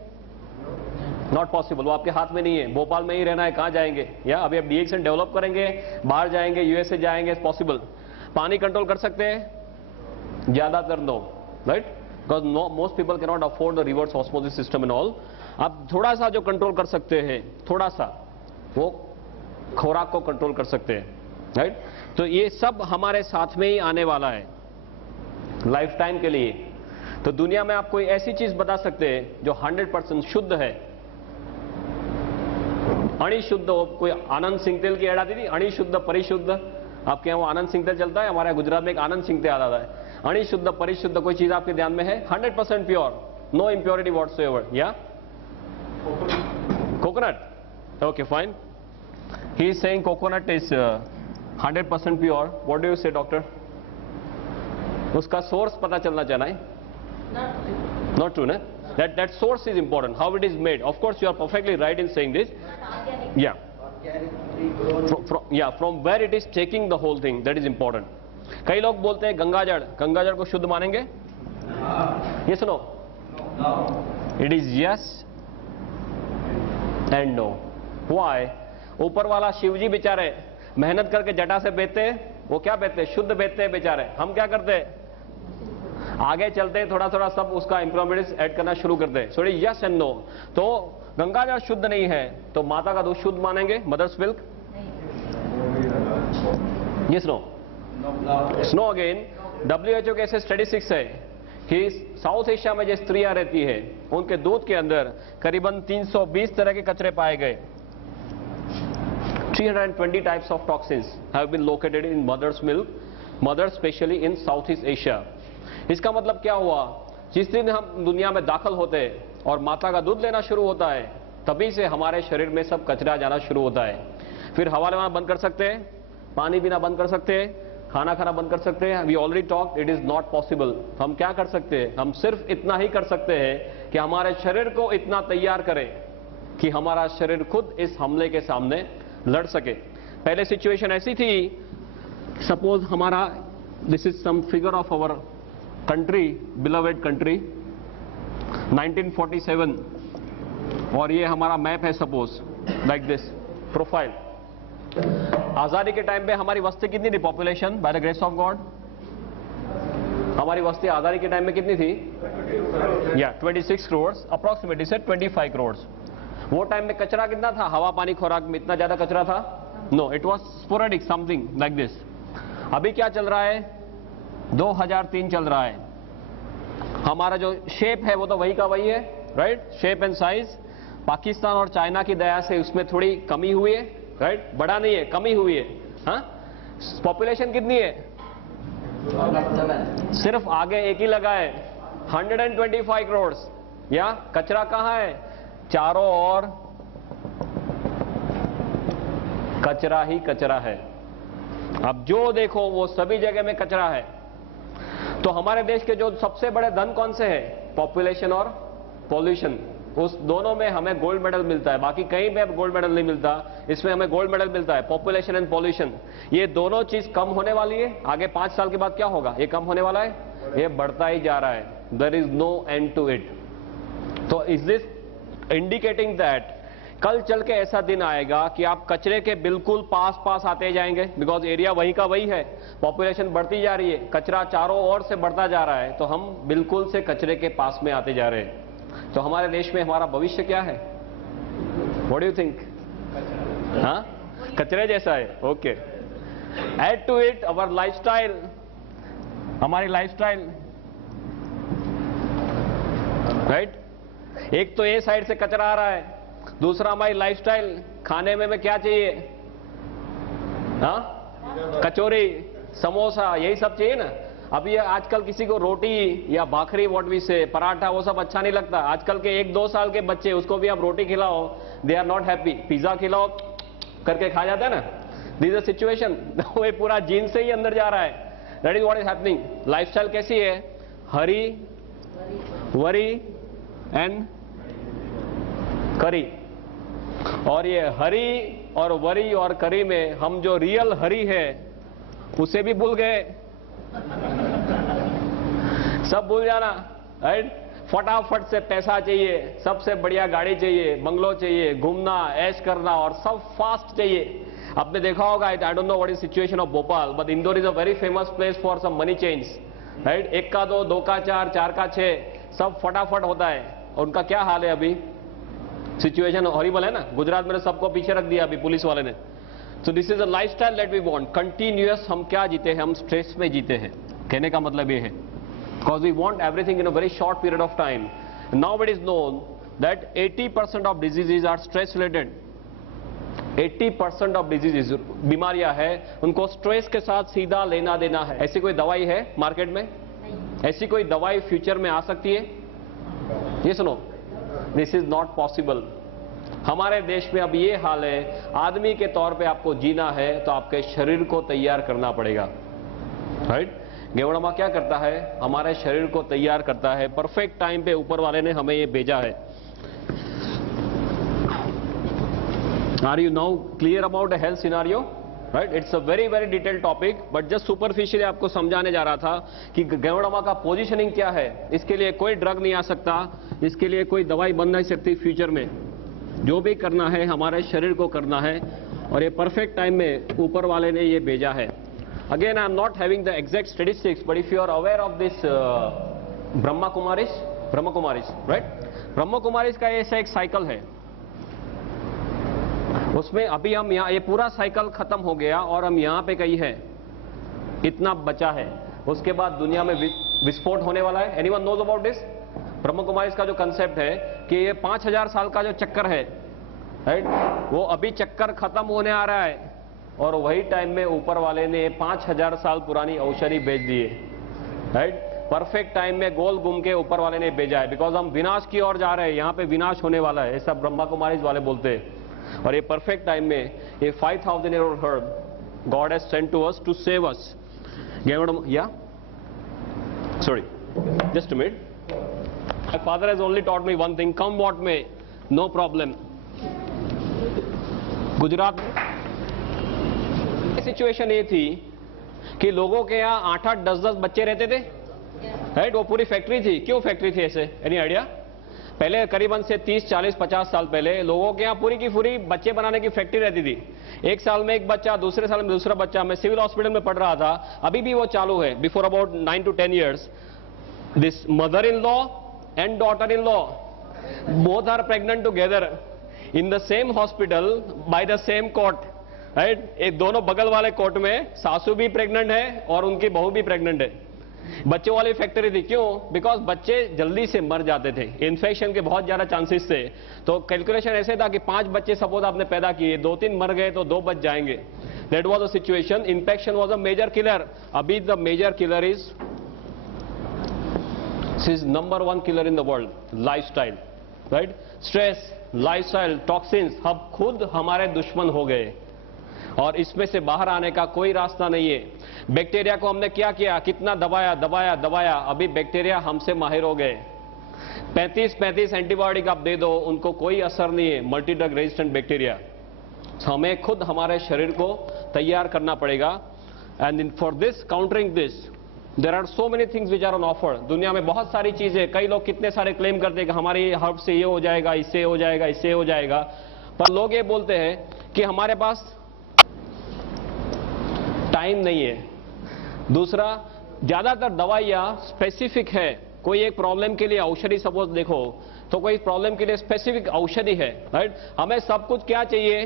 नॉट पॉसिबल, वो आपके हाथ में नहीं है. भोपाल में ही रहना है, कहां जाएंगे? या अभी आप डीएक्सन डेवलप करेंगे, बाहर जाएंगे, यूएसए जाएंगे, पॉसिबल. पानी कंट्रोल कर सकते हैं? ज्यादातर no, right? Because most people can not afford the reverse osmosis system and all. आप थोड़ा सा जो कंट्रोल कर सकते हैं, थोड़ा सा, वो खुराक को कंट्रोल कर सकते हैं, राइट? तो ये सब हमारे साथ में ही आने वाला है लाइफ टाइम के लिए. तो दुनिया में आप कोई ऐसी चीज बता सकते हैं जो 100% शुद्ध है, अणिशुद्ध हो? कोई आनंद सिंह तेल की ऐड आती थी, अणिशुद्ध परिशुद्ध. आपके यहाँ वो आनंद सिंह तेल चलता है, हमारे गुजरात में एक आनंद सिंह तेल आता है. अणिशुद्ध परिशुद्ध कोई चीज आपके ध्यान में है? 100% प्योर, नो इम्प्योरिटी व्हाटसोएवर. या coconut? Okay, fine. He is saying coconut is 100% pure. What do you say, doctor? उसका सोर्स पता चलना चाहना है? Not true, ना? That source is important. How it is made. Of course, you are perfectly right in saying this. Yeah. From where it is taking the whole thing, that is important. कई लोग बोलते हैं गंगाजल को शुद्ध मानेंगे? Yes or no? It is yes and no. Why? ऊपर वाला शिवजी बेचारे मेहनत करके जटा से बेचते हैं, वो क्या बेचते हैं? शुद्ध बेचते हैं बेचारे. हम क्या करते हैं? आगे चलते हैं, थोड़ा थोड़ा सब उसका इम्प्योरिटीज ऐड करना शुरू करते हैं. So yes and no. तो गंगाजल शुद्ध नहीं है तो माता का दूध शुद्ध मानेंगे? Mother's milk? Yes no? No again. WHO के ऐसे स्टैटिस्टिक्स है कि साउथ एशिया में जो स्त्रियां रहती है उनके दूध के अंदर करीबन 320 तरह के कचरे पाए गए. 320 types of toxins have been located in mother's milk, mothers especially in Southeast Asia. इसका मतलब क्या हुआ? जिस दिन हम दुनिया में दाखिल होते हैं और माता का दूध लेना शुरू होता है, तभी से हमारे शरीर में सब कचरा जाना शुरू होता है. फिर हवा लेना बंद कर सकते हैं, पानी पीना बंद कर सकते हैं, खाना खाना बंद कर सकते हैं. We already talk, it is not possible. हम क्या कर सकते हैं? हम सिर्फ इतना ही कर सकते हैं कि हमारे शरीर को इतना तैयार करें कि हमारा शरीर खुद इस हमले के सामने लड़ सके. पहले सिचुएशन ऐसी थी, सपोज हमारा, this is some figure of our country, beloved country, 1947, और ये हमारा मैप है सपोज लाइक दिस प्रोफाइल. आजादी के टाइम पे हमारी वस्ती कितनी थी? Population by the grace of God हमारी वस्ती आजादी के टाइम में कितनी थी? 26 करोड़ अप्रोक्सीमेटली से 25 करोड़. वो टाइम में कचरा कितना था? हवा पानी खुराक में इतना ज्यादा कचरा था? No, it was sporadic, something like this. अभी क्या चल रहा है? 2003 चल रहा है. हमारा जो शेप है वो तो वही का वही है, right? Shape and size. Pakistan और चाइना की दया से उसमें थोड़ी कमी हुई है, राइट? बढ़ा नहीं है, कमी हुई है. हाँ, पॉपुलेशन कितनी है? सिर्फ आगे एक ही लगा है, 125 करोड़. या कचरा कहाँ है? चारों ओर कचरा ही कचरा है. अब जो देखो वो सभी जगह में कचरा है. तो हमारे देश के जो सबसे बड़े धन कौन से हैं? पॉपुलेशन और पॉल्यूशन. उस दोनों में हमें गोल्ड मेडल मिलता है, बाकी कहीं पे अब गोल्ड मेडल नहीं मिलता. इसमें हमें गोल्ड मेडल मिलता है, पॉपुलेशन एंड पॉल्यूशन. ये दोनों चीज कम होने वाली है. आगे 5 साल के बाद क्या होगा? ये कम होने वाला है, ये बढ़ता ही जा रहा है. There is no end to it. तो इज दिस इंडिकेटिंग दैट कल चल के ऐसा दिन आएगा कि आप कचरे के बिल्कुल पास आते जाएंगे, बिकॉज एरिया वही का वही है, पॉपुलेशन बढ़ती जा रही है, कचरा चारों ओर से बढ़ता जा रहा है, तो हम बिल्कुल से कचरे के पास में आते जा रहे हैं. तो हमारे देश में हमारा भविष्य क्या है? What do you think? हाँ, कचरे जैसा है. Okay. Add to it our lifestyle, हमारी लाइफस्टाइल, राइट? एक तो ए साइड से कचरा आ रहा है, दूसरा हमारी लाइफस्टाइल. खाने में क्या चाहिए? हाँ, कचौरी, समोसा, यही सब चाहिए ना. अभी ये आजकल किसी को रोटी या भाखरी व्हाट वी से पराठा वो सब अच्छा नहीं लगता। आजकल के 1-2 साल के बच्चे उसको भी आप रोटी खिलाओ, they are not happy. Pizza खिलाओ करके खा जाता है ना। This is a situation. वो पूरा जीन से ही अंदर जा रहा है। That is what is happening. Lifestyle कैसी है? हरी, वरी एंड करी। और ये हरी और वरी और करी में हम जो रियल हरी है उसे भी भूल गए। सब भूल जाना, राइट? फटाफट से पैसा चाहिए, सबसे बढ़िया गाड़ी चाहिए, बंगलो चाहिए, घूमना, ऐश करना और सब फास्ट चाहिए। आपने देखा होगा, I don't know what is situation of Bhopal, but Indore is a very famous place for some money change, right? 1 का 2, 2 का 4, 4 का 6, सब फटाफट होता है। और उनका क्या हाल है अभी? सिचुएशन हॉरिबल है ना। गुजरात में सबको पीछे रख दिया अभी पुलिस वाले ने। So this is a lifestyle that we want. Continuous हम क्या जीते हैं? हम स्ट्रेस में जीते हैं। कहने का मतलब ये है, because we want everything in a very short period of time. Now it is known that 80% of diseases are stress related. 80% of diseases, बीमारियां है, उनको स्ट्रेस के साथ सीधा लेना देना है। ऐसी कोई दवाई है मार्केट में? ऐसी कोई दवाई फ्यूचर में आ सकती है? ये सुनो, दिस इज नॉट पॉसिबल। हमारे देश में अब ये हाल है, आदमी के तौर पे आपको जीना है तो आपके शरीर को तैयार करना पड़ेगा, राइट? गेवड़मा क्या करता है? हमारे शरीर को तैयार करता है। परफेक्ट टाइम पे ऊपर वाले ने हमें ये भेजा है। Are you now clear about the health scenario? Right, it's a very very detailed topic, but just superficially आपको समझाने जा रहा था कि गेवड़मा का पोजीशनिंग क्या है। इसके लिए कोई ड्रग नहीं आ सकता, इसके लिए कोई दवाई बन नहीं सकती फ्यूचर में। जो भी करना है हमारे शरीर को करना है, और ये परफेक्ट टाइम में ऊपर वाले ने ये भेजा है। Again I am not having the exact statistics, but if you are aware of this Brahma Kumaris, right? Brahma Kumaris का ऐसा एक साइकिल है, उसमें अभी हम यहाँ, ये पूरा साइकिल खत्म हो गया और हम यहाँ पे कहीं है, इतना बचा है। उसके बाद दुनिया में विस्फोट होने वाला है। Anyone knows about this? Brahma Kumaris का जो कंसेप्ट है कि ये 5000 साल का जो चक्कर है, राइट, वो अभी चक्कर खत्म होने आ रहा है, और वही टाइम में ऊपर वाले ने 5000 साल पुरानी औषधि भेज दी है, राइट? परफेक्ट टाइम में गोल घूम के ऊपर वाले ने भेजा है, बिकॉज हम विनाश की ओर जा रहे हैं, यहाँ पे विनाश होने वाला है, ऐसा ब्रह्मा कुमारीज वाले बोलते हैं। और ये परफेक्ट टाइम में ये 5000 year old herb God has sent to us to save us. Yeah? Sorry, just a minute. My father has only taught me one thing, come what may, no problem. Gujarat में situation ये थी कि लोगों के यहाँ 8-8, 10-10 बच्चे रहते थे, राइट? वो पूरी फैक्ट्री थी। क्यों फैक्ट्री थी ऐसे? Any idea? पहले करीबन से 30, 40, 50 साल पहले लोगों के यहाँ पूरी की पूरी बच्चे बनाने की फैक्ट्री रहती थी। एक साल में एक बच्चा, दूसरे साल में दूसरा बच्चा। मैं सिविल हॉस्पिटल में पढ़ रहा था, अभी भी वो चालू है। Before about 9 to 10 years, this mother in law and daughter in law both are pregnant together in the same hospital by the same court, right? एक दोनों बगल वाले कोर्ट में सासू भी प्रेग्नेंट है और उनकी बहू भी प्रेग्नेंट है। बच्चों वाली फैक्ट्री थी। क्यों? बिकॉज बच्चे जल्दी से मर जाते थे, इन्फेक्शन के बहुत ज्यादा चांसेस थे। तो कैलकुलेशन ऐसे था कि 5 बच्चे सपोज आपने पैदा किए, 2-3 मर गए तो 2 बच जाएंगे। That was the situation. Infection was a major killer. अभी the major killer is number 1 killer in the world, lifestyle, right? Stress, lifestyle, toxins, हम खुद हमारे दुश्मन हो गए और इसमें से बाहर आने का कोई रास्ता नहीं है। बैक्टीरिया को हमने क्या किया? कितना दबाया। अभी बैक्टीरिया हमसे माहिर हो गए। 35 एंटीबायोटिक आप दे दो, उनको कोई असर नहीं है, मल्टी ड्रग रेजिस्टेंट बैक्टीरिया। हमें खुद हमारे शरीर को तैयार करना पड़ेगा। And for this, countering this, there are so many things which are on offer. दुनिया में बहुत सारी चीजें, कई लोग कितने सारे क्लेम करते हैं कि हमारी हर्ब से ये हो जाएगा, इससे हो जाएगा, इससे हो जाएगा, पर लोग ये बोलते हैं कि हमारे पास टाइम नहीं है। दूसरा, ज्यादातर दवाइयां स्पेसिफिक है। कोई एक प्रॉब्लम के लिए औषधि, सपोज देखो तो कोई प्रॉब्लम के लिए स्पेसिफिक औषधि है, राइट? हमें सब कुछ क्या चाहिए?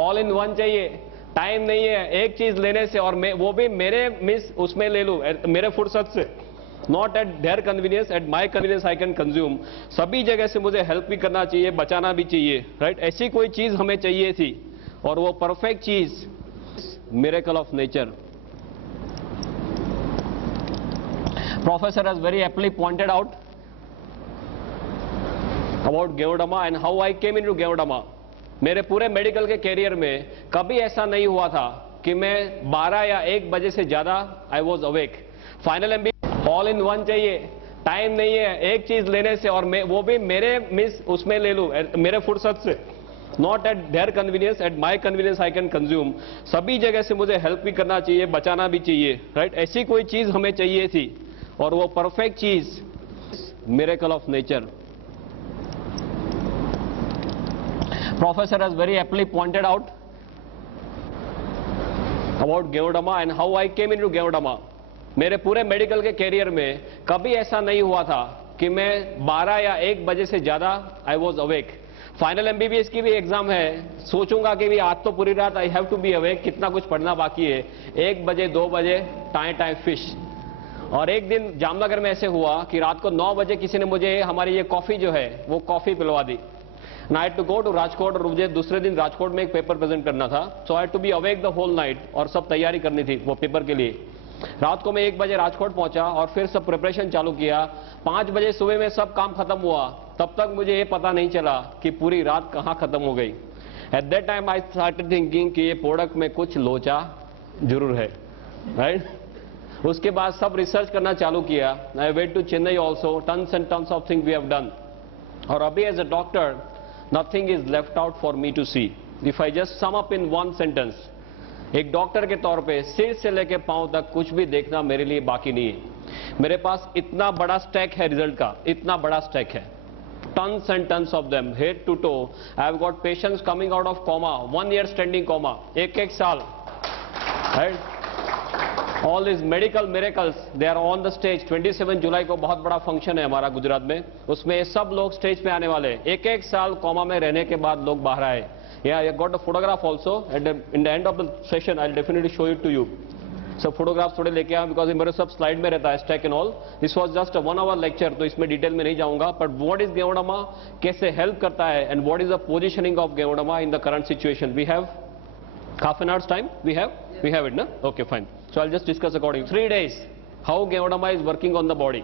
ऑल इन वन चाहिए। टाइम नहीं है एक चीज लेने से, और वो भी मेरे उसमें ले लूं, मेरे फुर्सत से, not at their convenience, at my convenience I can consume. सभी जगह से मुझे हेल्प भी करना चाहिए, बचाना भी चाहिए, राइट? ऐसी कोई चीज हमें चाहिए थी, और वो परफेक्ट चीज miracle of nature. Professor has very aptly pointed out about Geodama and how I came into Geodama. मेरे पूरे मेडिकल के कैरियर में कभी ऐसा नहीं हुआ था कि मैं 12 या 1 बजे से ज्यादा I was awake. Final MB all in one चाहिए, टाइम नहीं है एक चीज लेने से, और मैं वो भी मेरे मिस उसमें ले लूं मेरे फुर्सत से. Not at their convenience, at my convenience I can consume. सभी जगह से मुझे हेल्प भी करना चाहिए, बचाना भी चाहिए, राइट. ऐसी कोई चीज हमें चाहिए थी और वो परफेक्ट चीज miracle of nature. Professor has very aptly pointed out about Geodama and how I came into Geodama. मेरे पूरे मेडिकल के कैरियर में कभी ऐसा नहीं हुआ था कि मैं 12 या 1 बजे से ज्यादा I was awake. Final MBBS की भी एग्जाम है, सोचूंगा कि भी आज तो पूरी रात I have to be awake, कितना कुछ पढ़ना बाकी है. 1 बजे 2 बजे टाइम फिश. और एक दिन जामनगर में ऐसे हुआ कि रात को 9 बजे किसी ने मुझे हमारी ये कॉफी जो है वो कॉफी पिलवा दी. And I had to go to Rajkot, और मुझे दूसरे दिन राजकोट में एक पेपर प्रेजेंट करना था. So I had to be awake the whole night, और सब तैयारी करनी थी वो पेपर के लिए. रात को मैं 1 बजे राजकोट पहुंचा और फिर सब प्रिपरेशन चालू किया. 5 बजे सुबह में सब काम खत्म हुआ. तब तक मुझे ये पता नहीं चला कि पूरी रात कहां खत्म हो गई. At that time I started thinking कि ये प्रोडक्ट में कुछ लोचा जरूर है, राइट. उसके बाद सब रिसर्च करना चालू किया. I went to Chennai also, tons and tons of thing we have done. और अभी as a doctor nothing is left out for me to see. If I just sum up in one sentence, एक doctor के तौर पे सिर से लेके पांव तक कुछ भी देखना मेरे लिए बाकी नहीं है. मेरे पास इतना बड़ा स्टैक है रिजल्ट का, इतना बड़ा स्टैक है, tons and tons of them, head to toe. I have got patients coming out of coma, 1 year standing coma, एक साल, right? All these medical miracles, they are on the stage. 27 जुलाई को बहुत बड़ा function है हमारा गुजरात में, उसमें सब लोग स्टेज पे आने वाले. एक साल कोमा में रहने के बाद लोग बाहर आए. Yeah, I got a photograph also. In the end of the session, I'll definitely show it to you. सब फोटोग्राफ्स थोड़े लेके आया, बिकॉज मेरे सब स्लाइड में रहता है stack and all. This was just a 1 hour lecture, तो इसमें डिटेल में नहीं जाऊंगा. बट व्हाट इज गेओडामा, कैसे हेल्प करता है, and what is the positioning of ganoderma in the current situation. We have half an hour's time. We have it, no? Okay, fine. So I'll just discuss accordingly. 3 days how Geodama is working on the body.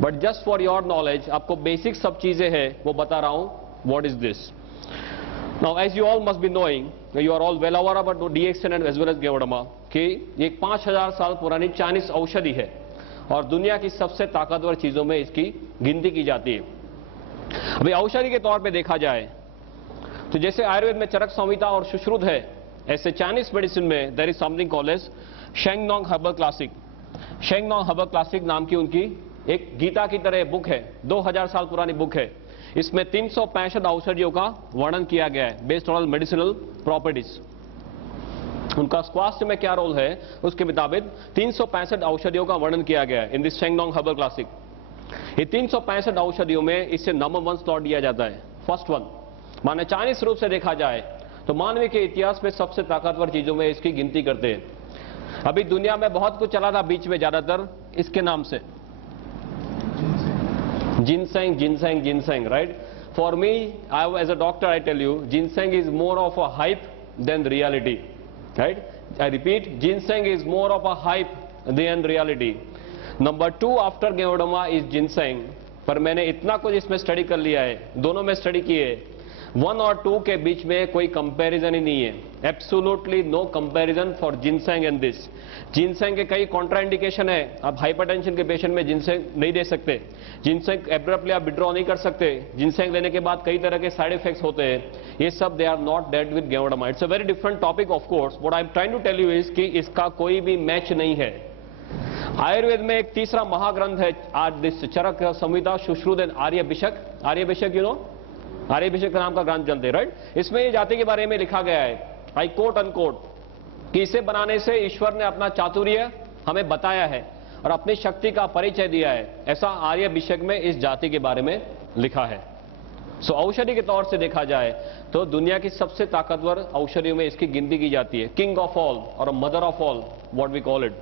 But just for your knowledge, आपको basic सब चीजें हैं वो बता रहा हूँ. What is this? Now, as you all must be knowing, you are all well aware about DXN and as well as Geodama, कि ये 5000 साल पुरानी चाइनीज औषधि है और दुनिया की सबसे ताकतवर चीजों में इसकी गिनती की जाती है. अभी औषधि के तौर पे देखा जाए तो जैसे आयुर्वेद में चरक संहिता और सुश्रुत है, ऐसे चाइनीज मेडिसिन में there is something called as Shennong herbal classic. Shennong herbal classic नाम की उनकी एक गीता की तरह बुक है, 2000 साल पुरानी बुक है. इसमें 365 औषधियों का वर्णन किया गया है बेस्ड ऑन मेडिसिनल प्रॉपर्टीज. उनका स्वास्थ्य में क्या रोल है उसके मुताबिक 365 औषधियों का वर्णन किया गया है इन दिस शेंगनोंग हर्बल क्लासिक. ये 365 औषधियों में इससे नंबर 1 स्लॉट दिया जाता है. फर्स्ट वन माने चाइनीज रूप से देखा जाए तो मानव के इतिहास में सबसे ताकतवर चीजों में इसकी गिनती करते हैं. अभी दुनिया में बहुत कुछ चला था बीच में, ज्यादातर इसके नाम से ginseng ginseng ginseng, right. For me, I as a doctor I tell you, ginseng is more of a hype than reality, right. I repeat, ginseng is more of a hype than reality. Number 2 after ganoderma is ginseng. पर मैंने इतना कुछ इसमें study कर लिया है, दोनों में स्टडी किए, 1 और 2 के बीच में कोई कंपैरिजन ही नहीं है. Absolutely no comparison for ginseng and this. Ginseng के कई कॉन्ट्राइंडिकेशन है. आप हाइपरटेंशन के पेशेंट में जिनसेंग नहीं दे सकते, जिनसेंग एब्रप्टली आप विड्रॉ नहीं कर सकते, जिनसेंग लेने के बाद कई तरह के साइड इफेक्ट्स होते हैं. ये सब they are not dead with ganoderma. It's a very different topic of course. What I am trying to tell you is कि इसका कोई भी मैच नहीं है. आयुर्वेद में एक तीसरा महाग्रंथ है this Charaka Samhita Sushruta and Aryabhishak. Aryabhishak you know, Aryabhishak नाम का ग्रंथ चलते, राइट. इसमें ये जाति के बारे में लिखा गया है, आई कोट अनकोट, कि इसे बनाने से ईश्वर ने अपना चातुर्य हमें बताया है और अपनी शक्ति का परिचय दिया है. ऐसा आर्यभिषक में इस जाति के बारे में लिखा है. सो औषधि के तौर से देखा जाए तो दुनिया की सबसे ताकतवर औषधियों में इसकी गिनती की जाती है. किंग ऑफ ऑल और mother of all, what we call it.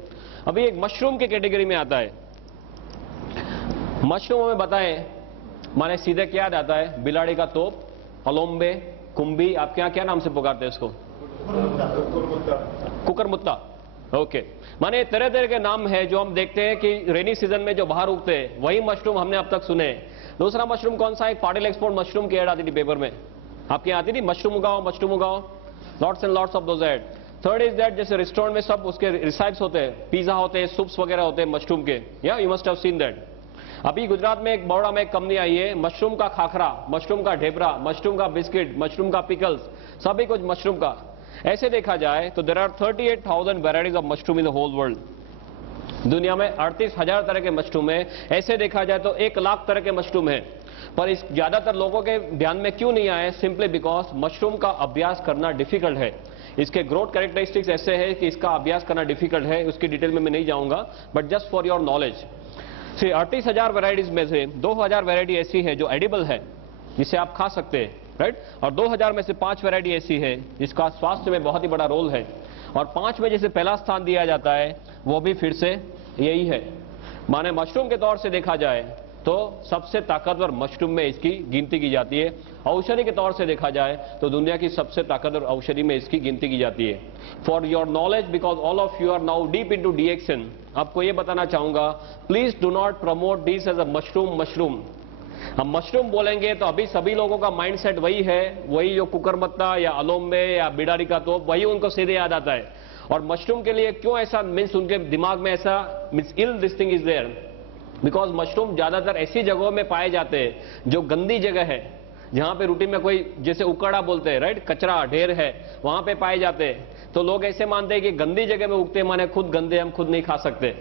अभी एक मशरूम के कैटेगरी में आता है. मशरूम में बताएं माने सीधे क्या याद आता है? बिलाड़ी का तोप, अलोम्बे, कुंभी. आप क्या क्या नाम से पुकारते हैं इसको? कुकरमुत्ता, ओके। माने तरह तरह के नाम है जो हम देखते हैं कि रेनी सीजन में जो बाहर उगते हैं, वही मशरूम हमने अब तक सुने। दूसरा मशरूम कौन सा? एक पाटिल एक्सपोर्ट मशरूम की एड आती थी पेपर में, आपके यहाँ आती थी, मशरूम उगाओ, मशरूम उगाओ, lots and lots of those ad. Third is that, जैसे रेस्टोरेंट में सब उसके रिसाइप्स होते हैं, पिज्जा होते हैं, सूप्स वगैरह होते हैं मशरूम के, या you must have seen that. अभी गुजरात में एक बड़ोड़ा में एक कंपनी आई है, मशरूम का खाखरा, मशरूम का ढेबरा, मशरूम का बिस्किट, मशरूम का पिकल्स, सभी कुछ मशरूम का। ऐसे देखा जाए तो there are 38,000 varieties of mushroom in the whole world. दुनिया में 38,000 तरह के मशरूम है। ऐसे देखा जाए तो 1 लाख तरह के मशरूम है, पर इस ज्यादातर लोगों के ध्यान में क्यों नहीं आए? सिंपली बिकॉज मशरूम का अभ्यास करना डिफिकल्ट है। इसके ग्रोथ कैरेक्टरिस्टिक्स ऐसे है कि इसका अभ्यास करना डिफिकल्ट है, उसकी डिटेल में मैं नहीं जाऊंगा, but just for your knowledge. 38,000 varieties में से 2,000 वेराइटी ऐसी है जो एडिबल है, जिसे आप खा सकते हैं, राइट? और 2,000 में से 5 वेराइटी ऐसी है जिसका स्वास्थ्य में बहुत ही बड़ा रोल है। और 5 में जैसे पहला स्थान दिया जाता है, वो भी फिर से यही है। माने मशरूम के तौर से देखा जाए तो सबसे ताकतवर मशरूम में इसकी गिनती की जाती है। औषधि के तौर से देखा जाए तो दुनिया की सबसे ताकतवर औषधि में इसकी गिनती की जाती है। For your knowledge, because all of you are now deep into DXN, आपको ये बताना चाहूंगा, please do not promote this as a mushroom. हम मशरूम बोलेंगे तो अभी सभी लोगों का माइंडसेट वही है, वही जो कुकरमत्ता या अलोम्बे या बिडारी का तोप, वही उनको सीधे याद आता है। और मशरूम के लिए क्यों ऐसा मीन्स उनके दिमाग में ऐसा means ill this thing is there, because mushroom ज्यादातर ऐसी जगहों में पाए जाते हैं जो गंदी जगह है, जहां पे रूटीन में कोई जैसे उकड़ा बोलते हैं, राइट, कचरा ढेर है, वहां पे पाए जाते हैं। तो लोग ऐसे मानते हैं कि गंदी जगह में उगते माने खुद गंदे, हम खुद नहीं खा सकते।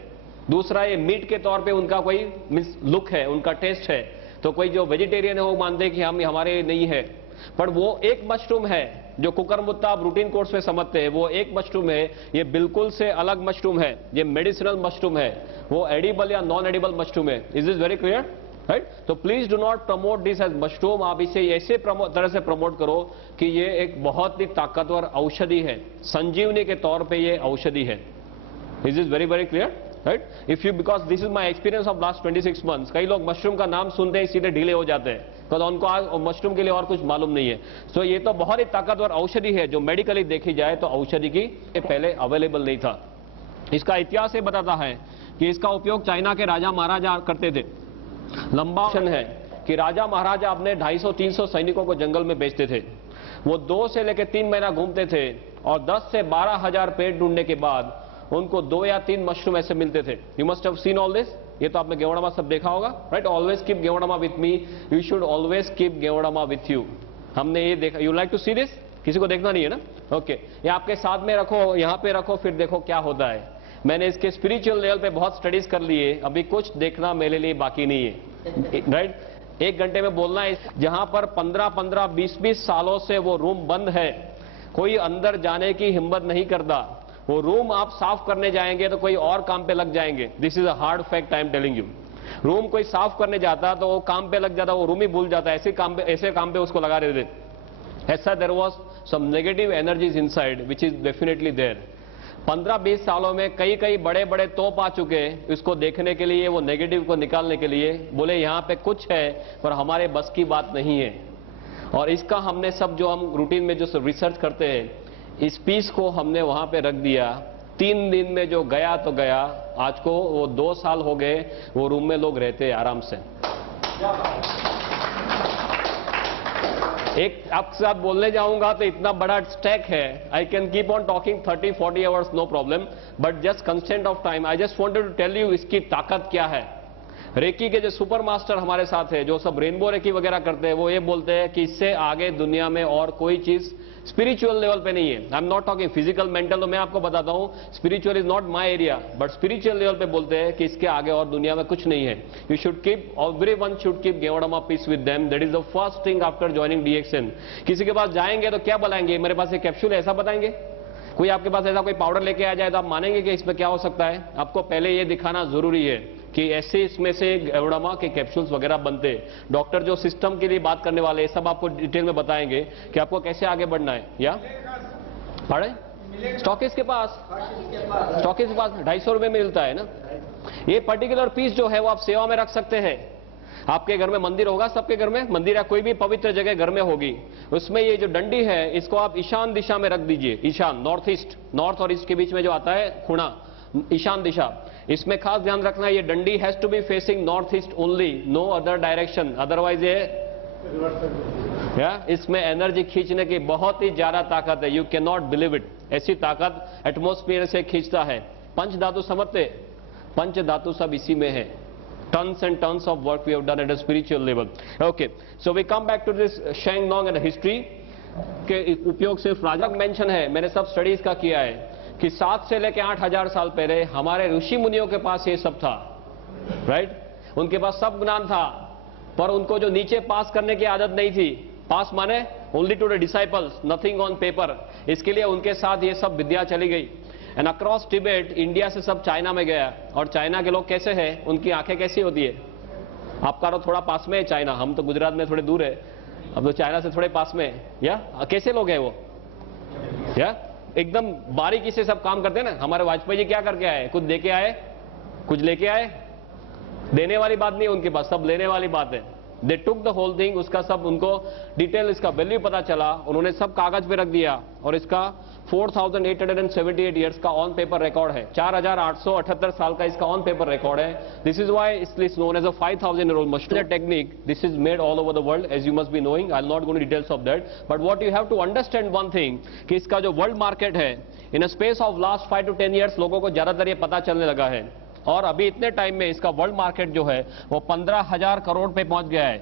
दूसरा, ये मीट के तौर पे उनका कोई मीन्स लुक है, उनका टेस्ट है। तो कोई जो वेजिटेरियन है वो मानते हैं कि हम हमारे नहीं है। पर वो एक मशरूम है जो कुकरमुत्ता आप रूटीन कोर्स में समझते हैं, वो एक मशरूम है, ये बिल्कुल से अलग मशरूम है, ये मेडिसिनल मशरूम है, वो एडिबल या नॉन एडिबल मशरूम है। Is this very clear, right? तो please do not promote this as mushroom. आप इसे ऐसे तरह से प्रमोट करो कि ये एक बहुत ही ताकतवर औषधि है, संजीवनी के तौर पर ये औषधि है। Is this very very clear, right? If you, because this is my experience of last 26 months, कई लोग मशरूम का नाम सुनते ही सीधे ढीले हो जाते हैं, तो उनको मशरूम के लिए और कुछ मालूम नहीं है। सो ये तो बहुत ही ताकतवर औषधि है जो मेडिकली देखी जाए तो औषधि की पहले अवेलेबल नहीं था। इसका इतिहास ये बताता है कि इसका उपयोग चाइना के राजा महाराजा करते थे। लंबा है कि राजा महाराजा अपने 250-300 सैनिकों को जंगल में भेजते थे। वो 2 से लेकर 3 महीना घूमते थे और 10 से 12,000 पेड़ ढूंढने के बाद उनको 2 या 3 मशरूम ऐसे मिलते थे। You must have seen all this, ये तो आपने गेवड़ामा सब देखा होगा, राइट? Always keep ganoderma with me, you should always keep ganoderma with you. हमने ये देखा, you like to see this? किसी को देखना नहीं है ना? ओके, ये आपके साथ में रखो, यहाँ पे रखो, फिर देखो क्या होता है। मैंने इसके स्पिरिचुअल लेवल पे बहुत स्टडीज कर लिए, अभी कुछ देखना मेरे लिए बाकी नहीं है, राइट? 1 घंटे में बोलना है। जहां पर 15-15, 20-20 सालों से वो रूम बंद है, कोई अंदर जाने की हिम्मत नहीं करता। वो रूम आप साफ करने जाएंगे तो कोई और काम पे लग जाएंगे। This is a hard fact I am telling you. Room कोई साफ करने जाता तो वो काम पे लग जाता, वो रूम ही भूल जाता, ऐसे काम पे उसको लगा देते। ऐसा there was some negative energies inside which is definitely there. 15-20 सालों में कई बड़े बड़े तोप आ चुके इसको देखने के लिए, वो नेगेटिव को निकालने के लिए। बोले यहाँ पे कुछ है पर हमारे बस की बात नहीं है। और इसका हमने सब जो हम रूटीन में जो रिसर्च करते हैं, इस पीस को हमने वहां पे रख दिया। 3 दिन में जो गया तो गया, आज को वो 2 साल हो गए, वो रूम में लोग रहते आराम से। एक आपके साथ बोलने जाऊंगा तो इतना बड़ा स्टैक है, I can keep on talking 30-40 hours, no problem, but just constant of time I just wanted to tell you इसकी ताकत क्या है। रेकी के जो सुपर मास्टर हमारे साथ है, जो सब रेनबो रेकी वगैरह करते हैं, वो ये बोलते हैं कि इससे आगे दुनिया में और कोई चीज स्पिरिचुअल लेवल पे नहीं है। I am not talking physical mental, तो मैं आपको बताता हूं spiritual is not my area, but spiritual level पे बोलते हैं कि इसके आगे और दुनिया में कुछ नहीं है। You should keep, everyone should keep ganoderma piece with them, that is the first thing after joining DXN। किसी के पास जाएंगे तो क्या बताएंगे, मेरे पास एक कैप्सूल है, ऐसा बताएंगे? कोई आपके पास ऐसा कोई पाउडर लेके आ जाए तो आप मानेंगे कि इसमें क्या हो सकता है? आपको पहले ये दिखाना जरूरी है कि ऐसे इसमें से गेवड़ामा के कैप्सूल्स वगैरह बनते हैं। डॉक्टर जो सिस्टम के लिए बात करने वाले, सब आपको डिटेल में बताएंगे कि आपको कैसे आगे बढ़ना है। या पढ़े स्टॉकिस्ट के पास 250 रुपए में मिलता है ना। ये पर्टिकुलर पीस जो है वो आप सेवा में रख सकते हैं। आपके घर में मंदिर होगा, सबके घर में मंदिर या कोई भी पवित्र जगह घर में होगी, उसमें ये जो डंडी है इसको आप ईशान दिशा में रख दीजिए। ईशान, नॉर्थ ईस्ट, नॉर्थ और ईस्ट के बीच में जो आता है खुणा, ईशान दिशा, इसमें खास ध्यान रखना ये डंडी has to be facing north east only, no other direction, otherwise ये इसमें एनर्जी खींचने की बहुत ही ज्यादा ताकत है, you can not believe it, ऐसी ताकत एटमॉस्फेयर से खींचता है। पंच धातु समझते, पंच धातु सब इसी में है। Tons and tons of work we have done at a spiritual level. Okay, so we come back to this Sheng Nong and history के उपयोग सिर्फ राजा मेंशन है, मैंने सब स्टडीज का किया है कि 7 से लेकर 8,000 साल पहले हमारे ऋषि मुनियों के पास ये सब था, राइट? उनके पास सब ज्ञान था, पर उनको जो नीचे पास करने की आदत नहीं थी, पास माने only to the disciples, nothing on paper, इसके लिए उनके साथ ये सब विद्या चली गई। एंड अक्रॉस टिबेट, इंडिया से सब चाइना में गया, और चाइना के लोग कैसे हैं, उनकी आंखें कैसी होती है? आपका तो थोड़ा पास में है चाइना, हम तो गुजरात में थोड़े दूर है, अब तो चाइना से थोड़े पास में है, या कैसे लोग हैं वो, या एकदम बारीकी से सब काम करते हैं ना। हमारे वाजपेयी जी क्या करके आए? कुछ देके आए, कुछ लेके आए, देने वाली बात नहीं है उनके पास, सब लेने वाली बात है। दे टुक द होल थिंग, उसका सब उनको डिटेल, इसका वैल्यू पता चला, उन्होंने सब कागज पे रख दिया, और इसका 4,878 ईयर्स का ऑन पेपर रिकॉर्ड है, 4,878 साल का इसका ऑन पेपर रिकॉर्ड है। This is why it's known as a 5,000-year-old mushroom technique. This is made all over the world, as you must be knowing, I will not go into details of that, but what you have to understand one thing कि इसका जो world market है, in a space of last 5 to 10 years लोगों को ज्यादातर ये पता चलने लगा है, और अभी इतने टाइम में इसका वर्ल्ड मार्केट जो है वो 15,000 करोड़ पे पहुंच गया है।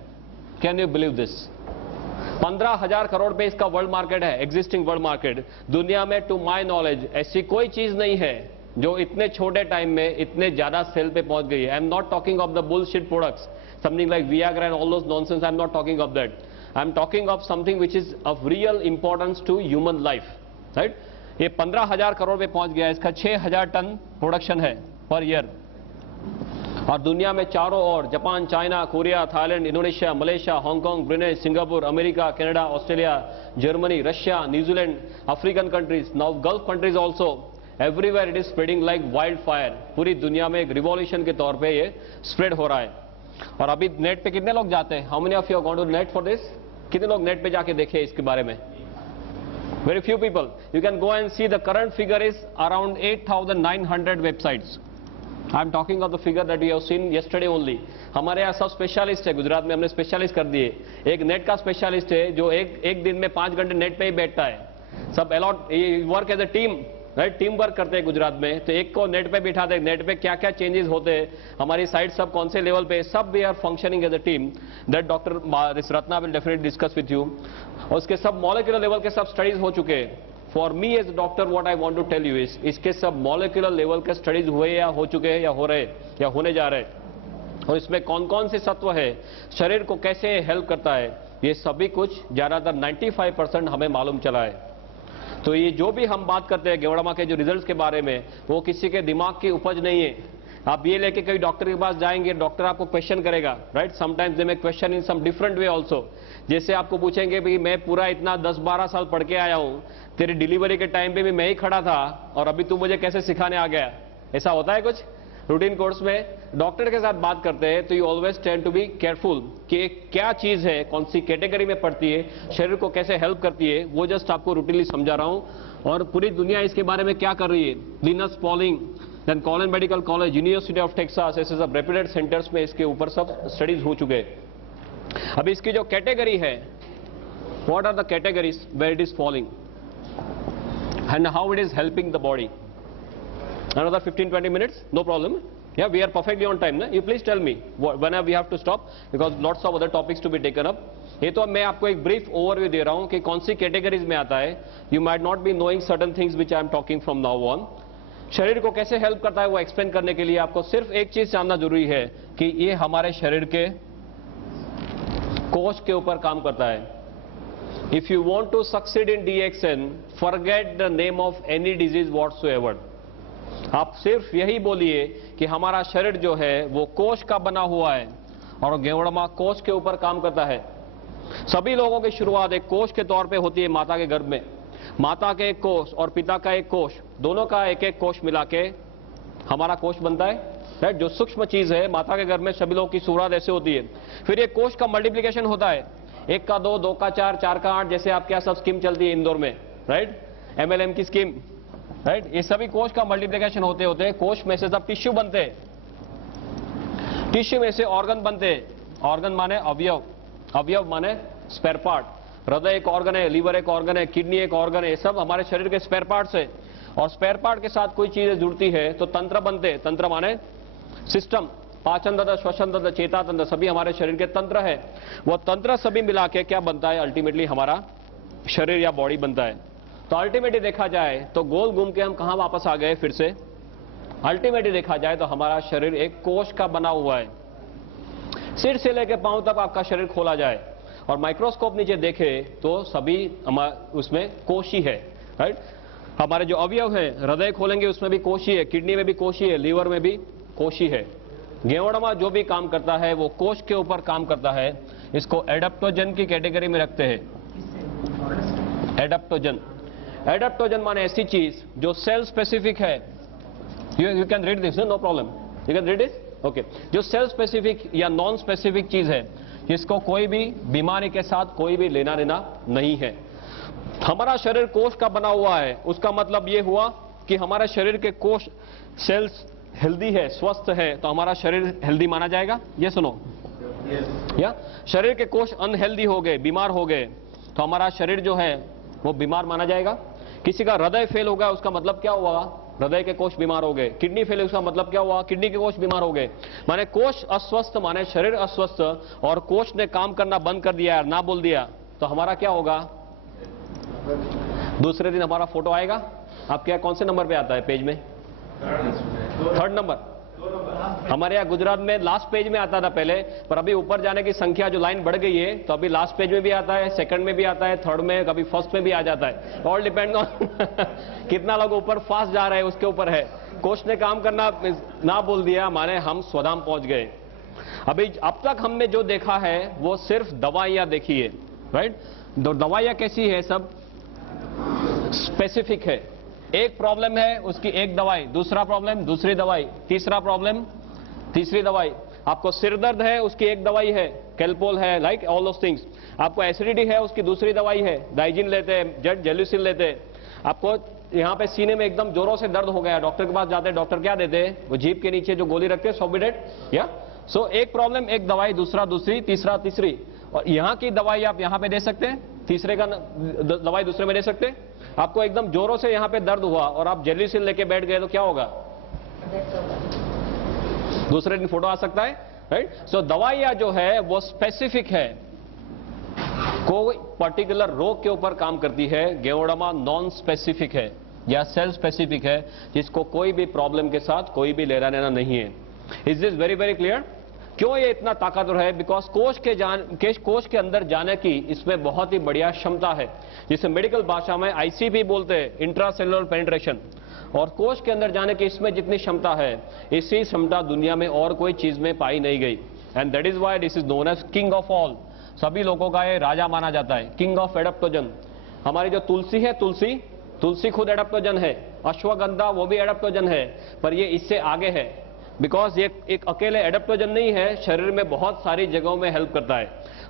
Can you believe this? 15,000 crore पे इसका वर्ल्ड मार्केट है, एग्जिस्टिंग वर्ल्ड मार्केट। दुनिया में टू माय नॉलेज ऐसी कोई चीज नहीं है जो इतने छोटे टाइम में इतने ज्यादा सेल पे पहुंच गई है। I am not talking of the bullshit products, something like Viagra and all those nonsense, I am not talking of that. I am talking of something which is of real importance to human life, right? ये 15,000 करोड़ पे पहुंच गया, इसका 6,000 ton production है per year, और दुनिया में चारों ओर Japan, China, Korea, Thailand, Indonesia, Malaysia, Hong Kong, Brunei, Singapore, America, Canada, Australia, Germany, Russia, New Zealand, African countries, now Gulf countries also, everywhere it is spreading like wild fire. पूरी दुनिया में एक रिवॉल्यूशन के तौर पे ये स्प्रेड हो रहा है। और अभी नेट पे कितने लोग जाते हैं? How many of you are going to net for this? कितने लोग नेट पे जाके देखे इसके बारे में? Very few people. You can go and see the current figure is around 8,900 websites. I am talking of the figure that we have seen yesterday only. हमारे यहाँ सब स्पेशलिस्ट है, गुजरात में हमने स्पेशलिस्ट कर दिए। एक नेट का स्पेशलिस्ट है जो एक दिन में 5 घंटे नेट पे ही बैठता है। सब a lot work as a team, right? Team work करते हैं गुजरात में, तो एक को नेट पे बिठाते हैं, नेट पे क्या क्या चेंजेस होते हैं, हमारी साइट सब कौन से लेवल पे, सब we are functioning as a team. That doctor Ratna will definitely discuss with you. और उसके सब मॉलिक्यूलर लेवल के सब स्टडीज हो चुके हैं। For me as doctor what I want to tell you is, इसके सब मॉलिक्यूलर लेवल के स्टडीज हुए या हो चुके हैं या हो रहे या होने जा रहे हैं, और इसमें कौन कौन से तत्व है, शरीर को कैसे हेल्प करता है, ये सभी कुछ ज्यादातर 95% हमें मालूम चला है। तो ये जो भी हम बात करते हैं गेवड़ामा के जो रिजल्ट्स के बारे में, वो किसी के दिमाग की उपज नहीं है। आप ये लेके कहीं डॉक्टर के पास जाएंगे, डॉक्टर आपको क्वेश्चन करेगा, right? Sometimes they may question in some different way also. जैसे आपको पूछेंगे भाई मैं पूरा इतना 10-12 साल पढ़ के आया हूँ, तेरी डिलीवरी के टाइम पे भी मैं ही खड़ा था और अभी तू मुझे कैसे सिखाने आ गया? ऐसा होता है कुछ रूटीन कोर्स में? डॉक्टर के साथ बात करते हैं तो you always tend to be careful कि क्या चीज है, कौन सी कैटेगरी में पड़ती है, शरीर को कैसे हेल्प करती है, वो जस्ट आपको रूटीनली समझा रहा हूं। और पूरी दुनिया इसके बारे में क्या कर रही है, लिनस पॉलिंग, देन कॉलन medical college, university of Texas, ऐसे सब रेप्यूटेड सेंटर्स में इसके ऊपर सब स्टडीज हो चुके हैं। अब इसकी जो कैटेगरी है, what are the categories where it is falling and how it is helping the body? Another 15-20 minutes, no problem. Yeah, we are perfectly on time. Na? You please tell me whenever we have to stop because lots of other topics to be taken up. ये तो मैं आपको एक brief overview दे रहा हूँ कि कौन सी categories में आता है। You might not be knowing certain things which I am talking from now on. शरीर को कैसे हेल्प करता है वो एक्सप्लेन करने के लिए आपको सिर्फ एक चीज जानना जरूरी है कि ये हमारे शरीर के कोश के ऊपर काम करता है। If you want to succeed in DXN, forget the name of any disease whatsoever. आप सिर्फ यही बोलिए कि हमारा शरीर जो है वो कोश का बना हुआ है और गेवड़मा कोश के ऊपर काम करता है। सभी लोगों की शुरुआत एक कोश के तौर पे होती है माता के गर्भ में। माता के एक कोश और पिता का एक कोश, दोनों का एक एक कोश मिला के हमारा कोश बनता है। राइट, जो सूक्ष्म चीज है, माता के गर्भ में सभी लोगों की सूरत ऐसे होती है। फिर ये कोश का मल्टीप्लिकेशन होता है, 1 का 2, 2 का 4, 4 का 8, जैसे आपके यहाँ सब स्कीम चलती है इंदौर में, राइट, MLM की स्कीम, राइट। ये सभी कोश का मल्टीप्लिकेशन होते होते कोश में से सब टिश्यू बनते हैं, टिश्यू में से ऑर्गन बनते हैं। ऑर्गन माने अवयव, अवयव माने स्पेयर पार्ट। हृदय एक ऑर्गन है, लीवर एक ऑर्गन है, किडनी एक ऑर्गन है, ये सब हमारे शरीर के स्पेयर पार्ट्स है। और स्पेयर पार्ट के साथ कोई चीजें जुड़ती है तो तंत्र बनते हैं। तंत्र माने सिस्टम, पाचन तंत्र, श्वसन तंत्र, चेता तंत्र, सभी हमारे शरीर के तंत्र है। वो तंत्र सभी मिला के क्या बनता है, अल्टीमेटली हमारा शरीर या बॉडी बनता है। तो अल्टीमेटली देखा जाए तो गोल घूम के हम कहां वापस आ गए फिर से, अल्टीमेटली देखा जाए तो हमारा शरीर एक कोश का बना हुआ है। सिर से लेकर पांव तक आपका शरीर खोला जाए और माइक्रोस्कोप नीचे देखे तो सभी उसमें कोश ही है, राइट। हमारे जो अवयव है, हृदय खोलेंगे उसमें भी कोश ही है, किडनी में भी कोश ही है, लीवर में भी कोश ही है। गेवड़मा जो भी काम करता है वो कोश के ऊपर काम करता है। इसको एडाप्टोजन की कैटेगरी में रखते हैं। एडाप्टोजन, एडाप्टोजन माने ऐसी चीज जो सेल स्पेसिफिक है। You can read this, no problem, you can read this, okay. जो सेल स्पेसिफिक या नॉन स्पेसिफिक चीज है, जिसको कोई भी बीमारी के साथ कोई भी लेना देना नहीं है। हमारा शरीर कोश का बना हुआ है, उसका मतलब ये हुआ कि हमारा शरीर के कोश सेल्स हेल्दी है, स्वस्थ है, तो हमारा शरीर हेल्दी माना जाएगा। ये सुनो, या शरीर के कोश अनहेल्दी हो गए, बीमार हो गए, तो हमारा शरीर जो है वो बीमार माना जाएगा। किसी का हृदय फेल हो गया, उसका मतलब क्या हुआ, हृदय के कोश बीमार हो गए। किडनी फेल, उसका मतलब क्या हुआ, किडनी के कोश बीमार हो गए। माने कोश अस्वस्थ माने शरीर अस्वस्थ, और कोश ने काम करना बंद कर दिया, ना बोल दिया, तो हमारा क्या होगा, दूसरे दिन हमारा फोटो आएगा। आपके यहाँ कौन से नंबर पे आता है पेज में, 3rd नंबर। हमारे यहाँ गुजरात में लास्ट पेज में आता था पहले, पर अभी ऊपर जाने की संख्या जो लाइन बढ़ गई है, तो अभी लास्ट पेज में भी आता है, 2nd में भी आता है, 3rd में, कभी 1st में भी आ जाता है। ऑल डिपेंड ऑन कितना लोग ऊपर फास्ट जा रहे हैं उसके ऊपर है। कोश ने काम करना ना बोल दिया माने हम स्वधाम पहुंच गए। अभी अब तक हमने जो देखा है वो सिर्फ दवाइयां देखी है, राइट। दवाइयां कैसी है, सब स्पेसिफिक है। एक प्रॉब्लम है, उसकी एक दवाई, दूसरा प्रॉब्लम दूसरी दवाई, तीसरा प्रॉब्लम तीसरी दवाई। आपको सिर दर्द है, उसकी एक दवाई है, कैल्पोल है, लाइक ऑल दोस थिंग्स। आपको एसिडिटी है, उसकी दूसरी दवाई है, डाइजिन लेते हैं, जेलुसिन लेते हैं। आपको यहाँ पे सीने में एकदम जोरों से दर्द हो गया, डॉक्टर के पास जाते हैं, डॉक्टर क्या देते हैं, वो जीभ के नीचे जो गोली रखते हैं, सोबिडेट, या सो एक प्रॉब्लम एक दवाई, दूसरा दूसरी, तीसरा तीसरी। और यहाँ की दवाई आप यहाँ पे दे सकते हैं, तीसरे का दवाई दूसरे में दे सकते हैं। आपको एकदम जोरों से यहाँ पे दर्द हुआ और आप जेलिसिन लेके बैठ गए तो क्या होगा, दूसरे दिन फोटो आ सकता है, राइट। सो दवाइयां जो है वो स्पेसिफिक है, कोई पर्टिकुलर रोग के ऊपर काम करती है। गेवड़मा नॉन स्पेसिफिक है या सेल स्पेसिफिक है, जिसको कोई भी प्रॉब्लम के साथ कोई भी लेना देना नहीं है। Is this very very clear. क्यों ये इतना ताकतवर है, बिकॉज कोश के अंदर जाने की इसमें बहुत ही बढ़िया क्षमता है, जिसे मेडिकल भाषा में ICP बोलते हैं, इंट्रासेलुलर पेनिट्रेशन। और कोश के अंदर जाने की इसमें जितनी क्षमता है, इसी क्षमता दुनिया में और कोई चीज में पाई नहीं गई। And that is why this is known as king of all. सभी लोगों का ये राजा माना जाता है, किंग ऑफ एडाप्टोजन। हमारी जो तुलसी है, तुलसी खुद एडाप्टोजन है, अश्वगंधा वो भी एडाप्टोजन है, पर ये इससे आगे है, बिकॉज ये एक अकेले एडाप्टोजन नहीं है, शरीर में बहुत सारी जगहों में हेल्प करता है।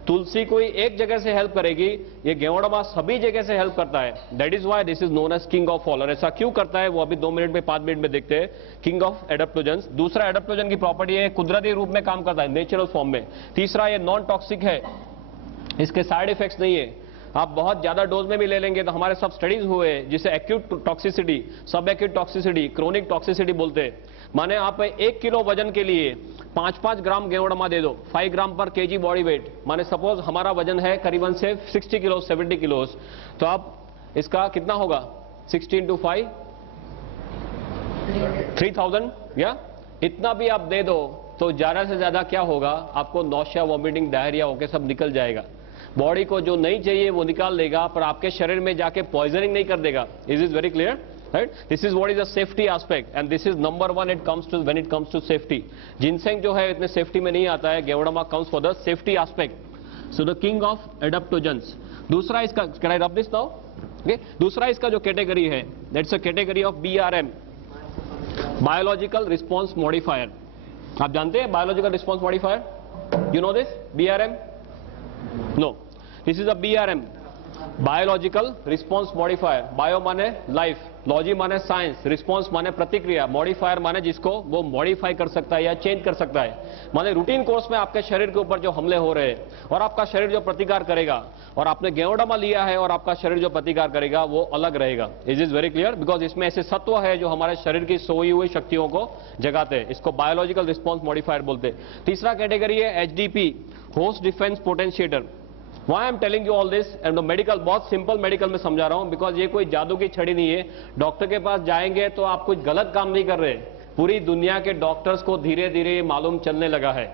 तुलसी कोई एक जगह से हेल्प करेगी, ये गेवड़मा सभी जगह से हेल्प करता है। That is why this is known as king of all. और ऐसा क्यों करता है वो अभी 2 मिनट में 5 मिनट में देखते हैं। King of adaptogen. दूसरा, एडाप्टोजन की प्रॉपर्टी है कुदरती रूप में काम करता है, नेचुरल फॉर्म में। तीसरा, ये नॉन टॉक्सिक है, इसके साइड इफेक्ट्स नहीं है। आप बहुत ज्यादा डोज में भी ले लेंगे तो हमारे सब स्टडीज हुए, जिसे एक्यूट टॉक्सिसिटी, सब एक्यूट टॉक्सिसिटी, क्रोनिक टॉक्सिसिटी बोलते हैं। माने आप 1 किलो वजन के लिए 5-5 ग्राम गेवड़मा दे दो, 5 ग्राम पर केजी बॉडी वेट। माने सपोज हमारा वजन है करीबन से 60 किलो 70 किलो, तो आप इसका कितना होगा, 60 × 5 3000, या इतना भी आप दे दो तो ज्यादा से ज्यादा क्या होगा, आपको नौशिया, वॉमिटिंग, डायरिया होके सब निकल जाएगा। बॉडी को जो नहीं चाहिए वो निकाल देगा, पर आपके शरीर में जाके पॉइजनिंग नहीं कर देगा। Is is very clear, right. This is what is the safety aspect, and this is number 1 when it comes to safety. Ginseng जो है इतने सेफ्टी में नहीं आता है, ganoderma comes for the safety aspect. So the king of adaptogens. दूसरा इसका, can I rub this now, okay. दूसरा इसका जो कैटेगरी है, that's a category of BRM, biological response modifier. आप जानते हैं biological response modifier? You know this BRM? No, this is a BRM, biological response modifier. Bio माने life, logy माने science, response माने प्रतिक्रिया, मॉडिफायर माने जिसको वो मॉडिफाई कर सकता है या चेंज कर सकता है। माने रूटीन कोर्स में आपके शरीर के ऊपर जो हमले हो रहे हैं और आपका शरीर जो प्रतिकार करेगा, और आपने गेवडामा लिया है और आपका शरीर जो प्रतिकार करेगा वो अलग रहेगा। Is is very clear? Because इसमें ऐसे सत्व है जो हमारे शरीर की सोई हुई शक्तियों को जगाते हैं। इसको बायोलॉजिकल रिस्पॉन्स मॉडिफायर बोलते हैं। तीसरा कैटेगरी है HDP, host defence potentiator. Why I am telling you all this? And medical, बहुत सिंपल मेडिकल में समझा रहा हूं, बिकॉज ये कोई जादू की छड़ी नहीं है। डॉक्टर के पास जाएंगे तो आप कुछ गलत काम नहीं कर रहे। पूरी दुनिया के डॉक्टर्स को धीरे धीरे ये मालूम चलने लगा है।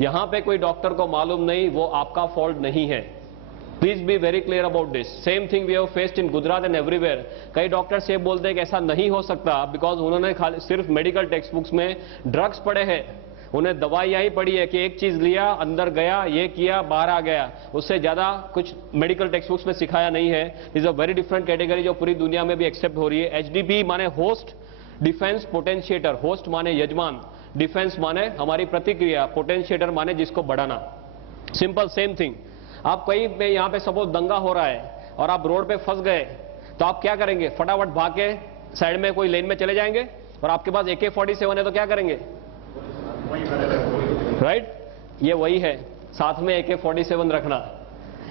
यहां पे कोई डॉक्टर को मालूम नहीं, वो आपका फॉल्ट नहीं है। Please be very clear about this. Same thing we have faced in Gujarat and everywhere. कई डॉक्टर्स ये बोलते हैं कि ऐसा नहीं हो सकता, बिकॉज उन्होंने खाली सिर्फ मेडिकल टेक्स्ट बुक्स में ड्रग्स पढ़े हैं, उन्हें दवाइयां ही पड़ी है कि एक चीज लिया, अंदर गया, ये किया, बाहर आ गया। उससे ज्यादा कुछ मेडिकल टेक्स्ट बुक्स में सिखाया नहीं है। Is a very different category जो पूरी दुनिया में भी एक्सेप्ट हो रही है। HDP माने होस्ट डिफेंस पोटेंशिएटर। होस्ट माने यजमान, डिफेंस माने हमारी प्रतिक्रिया, पोटेंशिएटर माने जिसको बढ़ाना। Simple same thing. आप कहीं पे यहां पे सपोज दंगा हो रहा है और आप रोड पे फंस गए, तो आप क्या करेंगे? फटाफट भाग के साइड में कोई लेन में चले जाएंगे, और आपके पास AK-47 है तो क्या करेंगे? राइट? ये वही है, साथ में AK-47 रखना।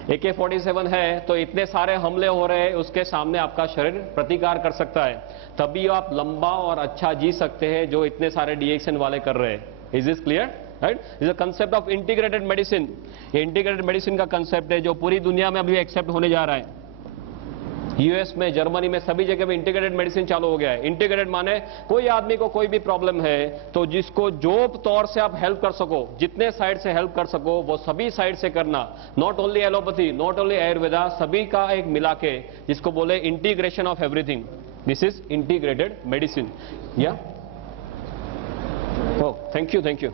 AK-47 है तो इतने सारे हमले हो रहे हैं, उसके सामने आपका शरीर प्रतिकार कर सकता है। तभी आप लंबा और अच्छा जी सकते हैं जो इतने सारे डिएक्शन वाले कर रहे हैं। Is this clear? Right? Is a concept of integrated medicine. ये इंटीग्रेटेड मेडिसिन का कंसेप्ट है जो पूरी दुनिया में अभी एक्सेप्ट होने जा रहा है। US में, जर्मनी में, सभी जगह में इंटीग्रेटेड मेडिसिन चालू हो गया है। इंटीग्रेटेड माने कोई आदमी को कोई भी प्रॉब्लम है तो जिसको जो तौर से आप हेल्प कर सको, जितने साइड से हेल्प कर सको वो सभी साइड से करना। Not only allopathy, not only Ayurveda, सभी का एक मिला के, जिसको बोले integration of everything. This is integrated medicine. Yeah thank you, thank you.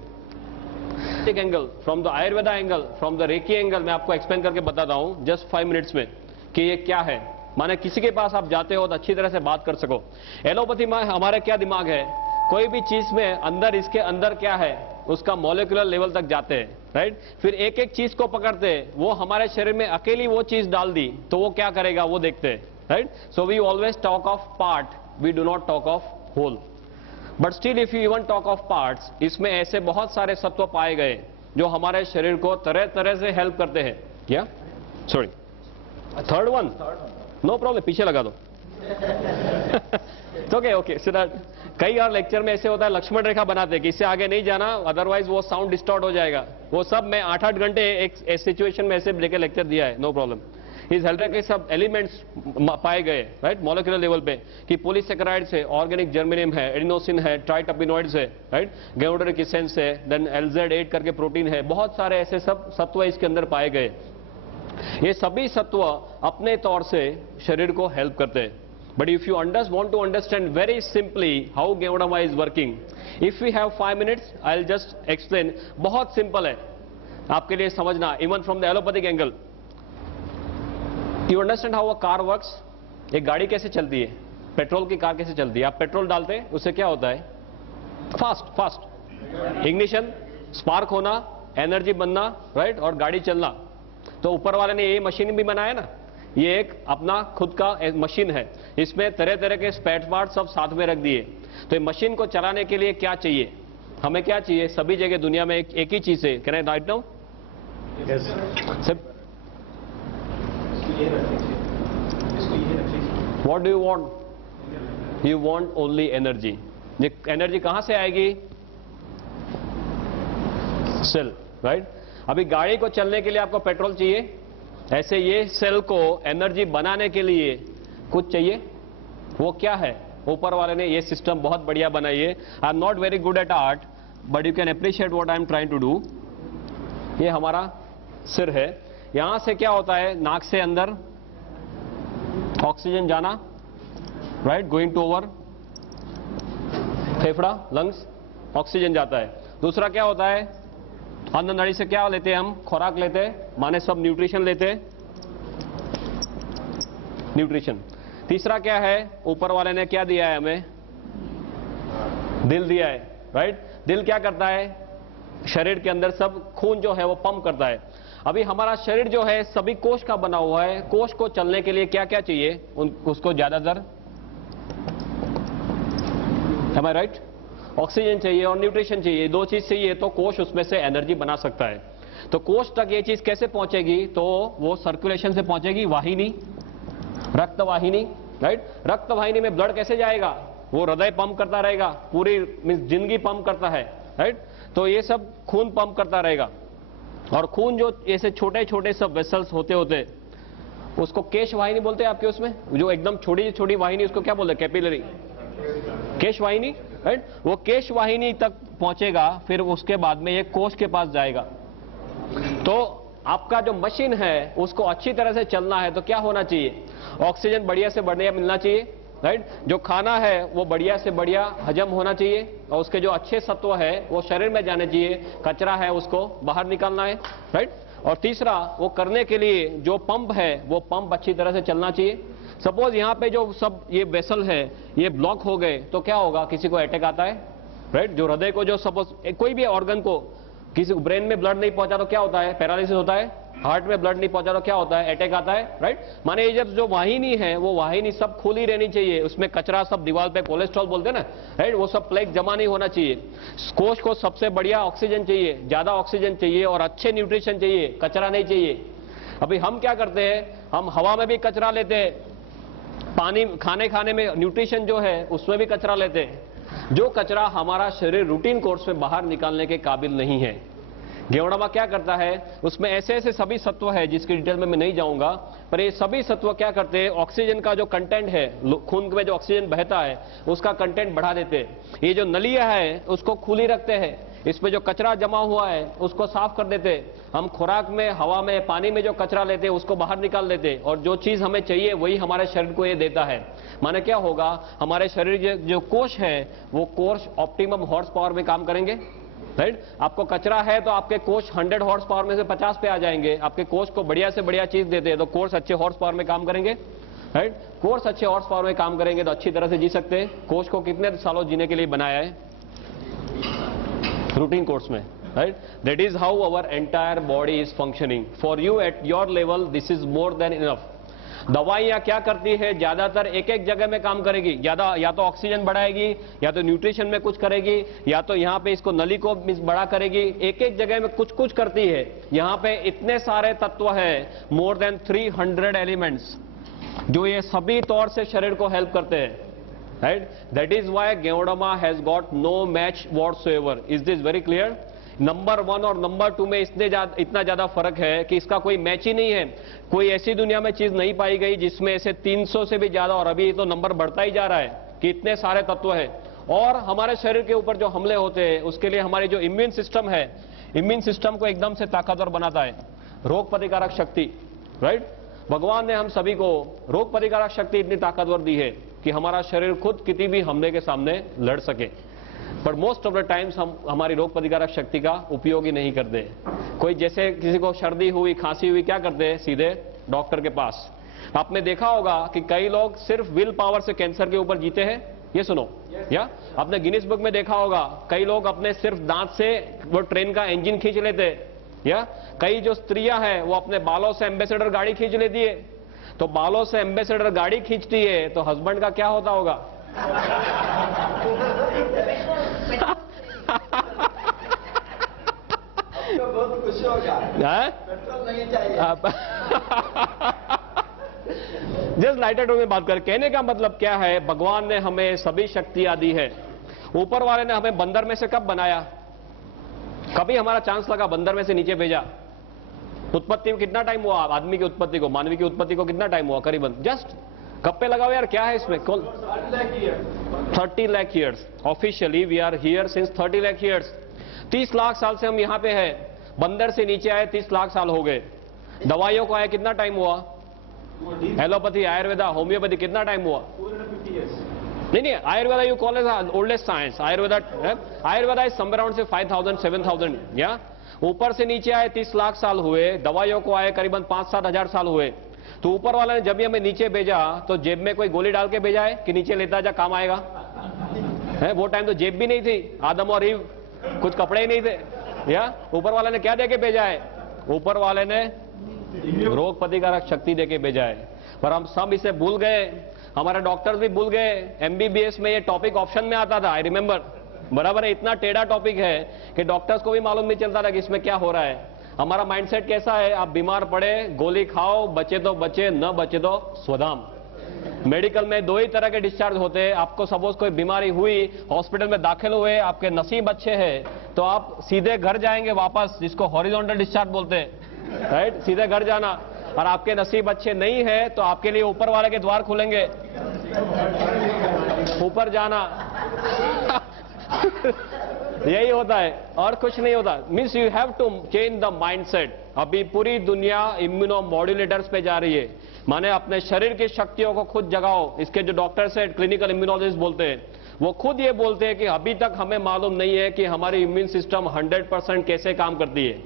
एक angle from the Ayurveda angle, from the reiki angle मैं आपको एक्सप्लेन करके बताता हूं जस्ट 5 मिनट्स में कि ये क्या है। माने किसी के पास आप जाते हो तो अच्छी तरह से बात कर सको। एलोपैथी में हमारे क्या दिमाग है, कोई भी चीज में अंदर, इसके अंदर क्या है उसका मॉलिक्यूलर लेवल तक जाते हैं। राइट? फिर एक एक चीज को पकड़ते हैं, वो हमारे शरीर में अकेली वो चीज डाल दी तो वो क्या करेगा वो देखते हैं। Right? So we always talk of part, we do not talk of whole. But still if you even talk of parts, इसमें ऐसे बहुत सारे सत्व पाए गए जो हमारे शरीर को तरह तरह से हेल्प करते हैं। क्या? Sorry, third one, no problem, पीछे लगा दो। ओके ओके, सो दैट कई और लेक्चर में ऐसे होता है, लक्ष्मण रेखा बनाते हैं कि इससे आगे नहीं जाना, अदरवाइज वो साउंड डिस्टॉर्ट हो जाएगा। वो सब मैं 8-8 घंटे एक सिचुएशन में ऐसे लेके लेक्चर दिया है, नो प्रॉब्लम। इस हेल्थ के सब एलिमेंट्स पाए गए, राइट, मॉलिक्यूलर लेवल पे, कि पॉलीसेकेराइड्स है, ऑर्गेनिक जर्मेनियम है, एडिनोसिन है, ट्राइटर्पिनॉइड्स है, राइट, गाइडोरिक एसेंस है, देन LZ8 करके प्रोटीन है, बहुत सारे ऐसे सब सत्व इसके अंदर पाए गए। ये सभी सत्व अपने तौर से शरीर को हेल्प करते हैं। But if you want to understand very simply how Geodama is working, if we have 5 minutes, I'll just explain. बहुत सिंपल है आपके लिए समझना, even from the allopathic angle. You understand how a car works? एक गाड़ी कैसे चलती है, पेट्रोल की कार कैसे चलती है? आप पेट्रोल डालते हैं, उससे क्या होता है? फास्ट इग्निशन, स्पार्क होना, एनर्जी बनना, राइट, और गाड़ी चलना। तो ऊपर वाले ने ये मशीन भी बनाया ना, ये एक अपना खुद का मशीन है, इसमें तरह तरह के स्पेयर पार्ट सब साथ में रख दिए। तो ये मशीन को चलाने के लिए क्या चाहिए? हमें क्या चाहिए? सभी जगह दुनिया में एक ही चीज है। Can I write now? What do you want? You want only energy. ये एनर्जी कहां से आएगी? Cell, right? अभी गाड़ी को चलने के लिए आपको पेट्रोल चाहिए, ऐसे ये सेल को एनर्जी बनाने के लिए कुछ चाहिए। वो क्या है? ऊपर वाले ने ये सिस्टम बहुत बढ़िया बनाई है। I am not very good at art, but you can appreciate what I am trying to do. ये हमारा सिर है, यहां से क्या होता है, नाक से अंदर ऑक्सीजन जाना, राइट, गोइंग टू ओवर फेफड़ा, लंग्स, ऑक्सीजन जाता है। दूसरा क्या होता है, अन्न नली से क्या लेते हैं हम? खुराक लेते हैं, माने सब न्यूट्रिशन लेते हैं, न्यूट्रिशन। तीसरा क्या है, ऊपर वाले ने क्या दिया है हमें? दिल दिया है, राइट। दिल क्या करता है? शरीर के अंदर सब खून जो है वो पंप करता है। अभी हमारा शरीर जो है सभी कोष का बना हुआ है। कोष को चलने के लिए क्या क्या चाहिए? उसको ज्यादातर, am I right? ऑक्सीजन चाहिए और न्यूट्रिशन चाहिए, दो चीज चाहिए तो कोष उसमें से एनर्जी बना सकता है। तो कोष तक ये चीज कैसे पहुंचेगी? तो वो सर्कुलेशन से पहुंचेगी, वाहिनी, रक्त वाहिनी, राइट? रक्त वाहिनी में ब्लड कैसे जाएगा? वो हृदय पंप करता रहेगा, पूरी जिंदगी पंप करता है, राइट? तो ये सब खून पंप करता रहेगा। और खून जो ऐसे छोटे छोटे सब वेसल्स होते होते उसको केश वाहिनी बोलते हैं आपके उसमें, जो एकदम छोटी छोटी वाहिनी, उसको क्या बोलते हैं? कैपिलरी, केश वाहिनी, राइट? वो केश वाहिनी तक पहुंचेगा, फिर उसके बाद में ये कोष के पास जाएगा। तो आपका जो मशीन है उसको अच्छी तरह से चलना है तो क्या होना चाहिए? ऑक्सीजन बढ़िया से बढ़िया मिलना चाहिए, राइट? जो खाना है वो बढ़िया से बढ़िया हजम होना चाहिए और उसके जो अच्छे सत्व है वो शरीर में जाने चाहिए, कचरा है उसको बाहर निकालना है, राइट? और तीसरा, वो करने के लिए जो पंप है वो पंप अच्छी तरह से चलना चाहिए। सपोज यहाँ पे जो सब ये वेसल है ये ब्लॉक हो गए तो क्या होगा? किसी को अटैक आता है, राइट? जो हृदय को, जो सपोज कोई भी ऑर्गन को, किसी को ब्रेन में ब्लड नहीं पहुंचा तो क्या होता है? पैरालिसिस होता है। हार्ट में ब्लड नहीं पहुंचा तो क्या होता है? अटैक आता है, राइट? माने ये जब जो वाहिनी है वो वाहिनी सब खुली रहनी चाहिए, उसमें कचरा सब दीवार पे कोलेस्ट्रॉल बोलते हैं ना, राइट? वो सब प्लेग जमा नहीं होना चाहिए। कोष को सबसे बढ़िया ऑक्सीजन चाहिए, ज्यादा ऑक्सीजन चाहिए और अच्छे न्यूट्रिशन चाहिए, कचरा नहीं चाहिए। अभी हम क्या करते हैं? हम हवा में भी कचरा लेते हैं, पानी खाने में न्यूट्रिशन जो है उसमें भी कचरा लेते हैं। जो कचरा हमारा शरीर रूटीन कोर्स में बाहर निकालने के काबिल नहीं है। गेवड़ामा क्या करता है? उसमें ऐसे ऐसे सभी सत्व है जिसकी डिटेल में मैं नहीं जाऊंगा, पर ये सभी सत्व क्या करते हैं? ऑक्सीजन का जो कंटेंट है, खून में जो ऑक्सीजन बहता है उसका कंटेंट बढ़ा देते हैं। ये जो नलियां है उसको खुली रखते हैं, इसमें जो कचरा जमा हुआ है उसको साफ कर देते हैं। हम खुराक में, हवा में, पानी में जो कचरा लेते हैं उसको बाहर निकाल देते हैं और जो चीज हमें चाहिए वही हमारे शरीर को ये देता है। माने क्या होगा? हमारे शरीर जो कोष है वो कोष ऑप्टिमम हॉर्स पावर में काम करेंगे, राइट? आपको कचरा है तो आपके कोष 100 हॉर्स पावर में से 50 पे आ जाएंगे। आपके कोष को बढ़िया से बढ़िया चीज देते हैं तो कोष अच्छे हॉर्स पावर में काम करेंगे, राइट? कोष अच्छे हॉर्स पावर में काम करेंगे तो अच्छी तरह से जी सकते हैं। कोष को कितने सालों जीने के लिए बनाया है? रूटीन कोर्स में, right? That is how our entire body is functioning. For you at your level this is more than enough. दवाइयां क्या करती है? ज्यादातर एक एक जगह में काम करेगी, ज्यादा या तो ऑक्सीजन बढ़ाएगी, या तो न्यूट्रिशन में कुछ करेगी, या तो यहाँ पे इसको नली को बड़ा करेगी। एक एक जगह में कुछ कुछ करती है। यहाँ पे इतने सारे तत्व है, मोर देन 300 एलिमेंट्स, जो ये सभी तौर से शरीर को हेल्प करते हैं, right? That is why ganoderma has got no match whatsoever. Is this very clear? Number 1 और नंबर 2 में इतना ज्यादा फर्क है कि इसका कोई मैच ही नहीं है। कोई ऐसी दुनिया में चीज नहीं पाई गई जिसमें ऐसे 300 से भी ज्यादा, और अभी तो नंबर बढ़ता ही जा रहा है कि इतने सारे तत्व है। और हमारे शरीर के ऊपर जो हमले होते हैं उसके लिए हमारी जो इम्यून सिस्टम है, इम्यून सिस्टम को एकदम से ताकतवर बनाता है। रोग प्रतिकारक शक्ति, राइट? भगवान ने हम सभी को रोग प्रतिकारक शक्ति इतनी ताकतवर दी है कि हमारा शरीर खुद किसी भी हमले के सामने लड़ सके। पर मोस्ट ऑफ द टाइम्स हम हमारी रोग प्रतिकारक शक्ति का उपयोग ही नहीं करते। कोई जैसे किसी को सर्दी हुई, खांसी हुई, क्या करते हैं? सीधे डॉक्टर के पास। आपने देखा होगा कि कई लोग सिर्फ विल पावर से कैंसर के ऊपर जीते हैं। ये सुनो, या आपने गिनीज बुक में देखा होगा कई लोग अपने सिर्फ दांत से वो ट्रेन का इंजन खींच लेते हैं, या कई जो स्त्रियां हैं वो अपने बालों से एम्बेसडर गाड़ी खींच लेती है। तो बालों से एम्बेसडर गाड़ी खींचती है तो हस्बैंड का क्या होता होगा? बहुत खुशी होगा, पेट्रोल नहीं चाहिए। जस्ट लाइटर टोन में बात कर, कहने का मतलब क्या है? भगवान ने हमें सभी शक्तियां दी है। ऊपर वाले ने हमें बंदर में से कब बनाया? कभी हमारा चांस लगा बंदर में से नीचे भेजा? उत्पत्ति में कितना टाइम हुआ? आदमी की उत्पत्ति को, मानवी की उत्पत्ति को कितना टाइम हुआ? करीबन जस्ट कब पे लगाओ यार, क्या है इसमें? 30 lakh years. Officially we are here since 30 lakh years. 30 lakh साल से हम यहाँ पे हैं। बंदर से नीचे आए 30 लाख साल हो गए। दवाइयों को आए कितना टाइम हुआ? एलोपैथी, आयुर्वेदा, होम्योपैथी कितना टाइम हुआ? नहीं, Ayurveda you call as oldest science. Ayurveda is somewhere around से 5000 7000, या ऊपर से नीचे आए 30 लाख साल हुए। दवाइयों को आए करीबन 5-7 हजार साल हुए। तो ऊपर वाला ने जब भी हमें नीचे भेजा तो जेब में कोई गोली डाल के भेजा है कि नीचे लेता जा काम आएगा? है वो टाइम तो जेब भी नहीं थी। आदम और ईव कुछ कपड़े ही नहीं थे। या ऊपर वाले ने क्या देके भेजा है? ऊपर वाले ने रोग प्रतिकारक शक्ति देके भेजा है, पर हम सब इसे भूल गए। हमारे डॉक्टर्स भी भूल गए। एमबीबीएस में ये टॉपिक ऑप्शन में आता था, आई रिमेंबर, बराबर है। इतना टेढ़ा टॉपिक है कि डॉक्टर्स को भी मालूम नहीं चलता था कि इसमें क्या हो रहा है। हमारा माइंडसेट कैसा है? आप बीमार पड़े गोली खाओ, बचे तो बचे, न बचे तो स्वधाम। मेडिकल में दो ही तरह के डिस्चार्ज होते हैं। आपको सपोज कोई बीमारी हुई, हॉस्पिटल में दाखिल हुए, आपके नसीब अच्छे हैं तो आप सीधे घर जाएंगे वापस, जिसको हॉरिजॉन्टल डिस्चार्ज बोलते हैं, राइट? सीधे घर जाना। और आपके नसीब अच्छे नहीं है तो आपके लिए ऊपर वाले के द्वार खुलेंगे, ऊपर जाना। यही होता है और कुछ नहीं होता। Means you have to change the mindset. अभी पूरी दुनिया इम्यूनो मॉड्यूलेटर्स पे जा रही है, माने अपने शरीर की शक्तियों को खुद जगाओ। इसके जो डॉक्टर्स है, क्लिनिकल इम्यूनोलॉजिस्ट बोलते हैं, वो खुद ये बोलते हैं कि अभी तक हमें मालूम नहीं है कि हमारी इम्यून सिस्टम 100% कैसे काम करती है,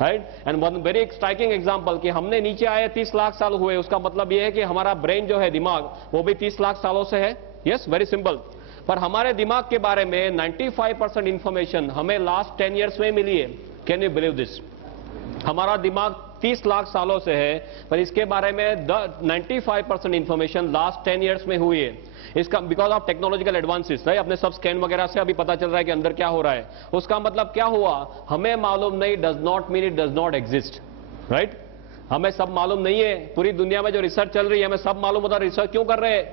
right? And one very striking example कि हमने नीचे आए 30 लाख साल हुए, उसका मतलब ये है कि हमारा ब्रेन जो है, दिमाग, वो भी 30 लाख सालों से है। Yes, very simple. पर हमारे दिमाग के बारे में 95% इंफॉर्मेशन हमें लास्ट 10 ईयर्स में मिली है। Can you believe this? हमारा दिमाग 30 लाख सालों से है, पर इसके बारे में 95% इंफॉर्मेशन लास्ट 10 ईयर्स में हुई है। इसका because of technological advances, right? अपने सब स्कैन वगैरह से अभी पता चल रहा है कि अंदर क्या हो रहा है। उसका मतलब क्या हुआ? हमें मालूम नहीं does not mean it does not exist, right? हमें सब मालूम नहीं है। पूरी दुनिया में जो रिसर्च चल रही है हमें सब मालूम होता है, रिसर्च क्यों कर रहे हैं,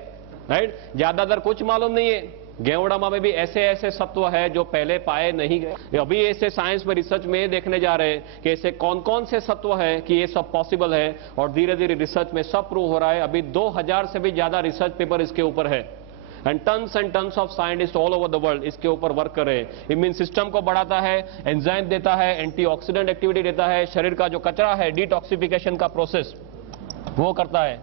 राइट? ज्यादातर कुछ मालूम नहीं है। गेवड़ामा में भी ऐसे ऐसे सत्व है जो पहले पाए नहीं गए। अभी ऐसे साइंस में रिसर्च में देखने जा रहे हैं कि ऐसे कौन कौन से सत्व है कि ये सब पॉसिबल है, और धीरे धीरे रिसर्च में सब प्रूव हो रहा है। अभी 2000 से भी ज्यादा रिसर्च पेपर इसके ऊपर है, and tons of scientist all over the world इसके ऊपर वर्क कर रहे हैं। इम्यून सिस्टम को बढ़ाता है, एंजाइम देता है, एंटीऑक्सीडेंट एक्टिविटी देता है, शरीर का जो कचरा है, डिटॉक्सिफिकेशन का प्रोसेस वो करता है।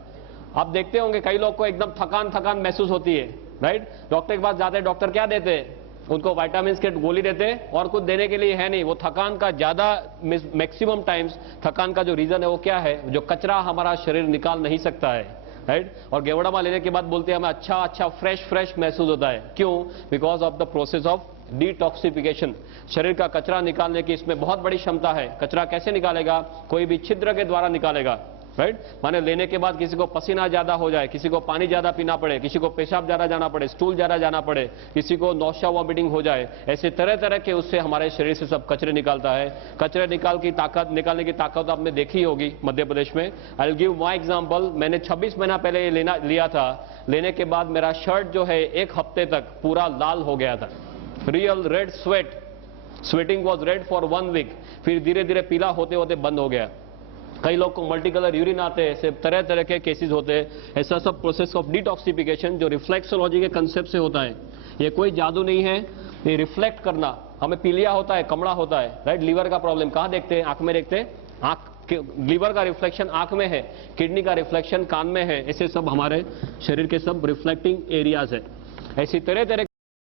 आप देखते होंगे कई लोग को एकदम थकान थकान महसूस होती है, राइट? डॉक्टर के पास जाते हैं, डॉक्टर क्या देते हैं? उनको विटामिन के गोली देते हैं, और कुछ देने के लिए है नहीं। वो थकान का ज्यादा मैक्सिमम टाइम्स थकान का जो रीजन है वो क्या है? जो कचरा हमारा शरीर निकाल नहीं सकता है, राइट? और गेवड़ामा लेने के बाद बोलते हैं हमें अच्छा फ्रेश महसूस होता है। क्यों? Because of the process of detoxification. शरीर का कचरा निकालने की इसमें बहुत बड़ी क्षमता है। कचरा कैसे निकालेगा? कोई भी छिद्र के द्वारा निकालेगा, राइट? माने लेने के बाद किसी को पसीना ज्यादा हो जाए, किसी को पानी ज्यादा पीना पड़े, किसी को पेशाब ज्यादा जाना पड़े, स्टूल ज्यादा जाना पड़े, किसी को नौशा वॉमिटिंग हो जाए, ऐसे तरह तरह के उससे हमारे शरीर से सब कचरे निकालता है। कचरे निकालने की ताकत आपने देखी होगी मध्य प्रदेश में। I will give my example. मैंने 26 महीना पहले ये लिया था। लेने के बाद मेरा शर्ट जो है 1 हफ्ते तक पूरा लाल हो गया था। Real red sweating was red for 1 week. फिर धीरे धीरे पीला होते होते बंद हो गया। कई लोग को मल्टी कलर यूरिन आते हैं, ऐसे तरह तरह के केसेस होते हैं। ऐसा सब प्रोसेस ऑफ डिटॉक्सिफिकेशन जो रिफ्लेक्सोलॉजी के कंसेप्ट से होता है। ये कोई जादू नहीं है, ये रिफ्लेक्ट करना। हमें पीलिया होता है, कमड़ा होता है, राइट? लीवर का प्रॉब्लम कहाँ देखते हैं? आंख में देखते हैं। आंख, लीवर का रिफ्लेक्शन आंख में है, किडनी का रिफ्लेक्शन कान में है। ऐसे सब हमारे शरीर के सब रिफ्लेक्टिंग एरियाज है। ऐसी तरह तरह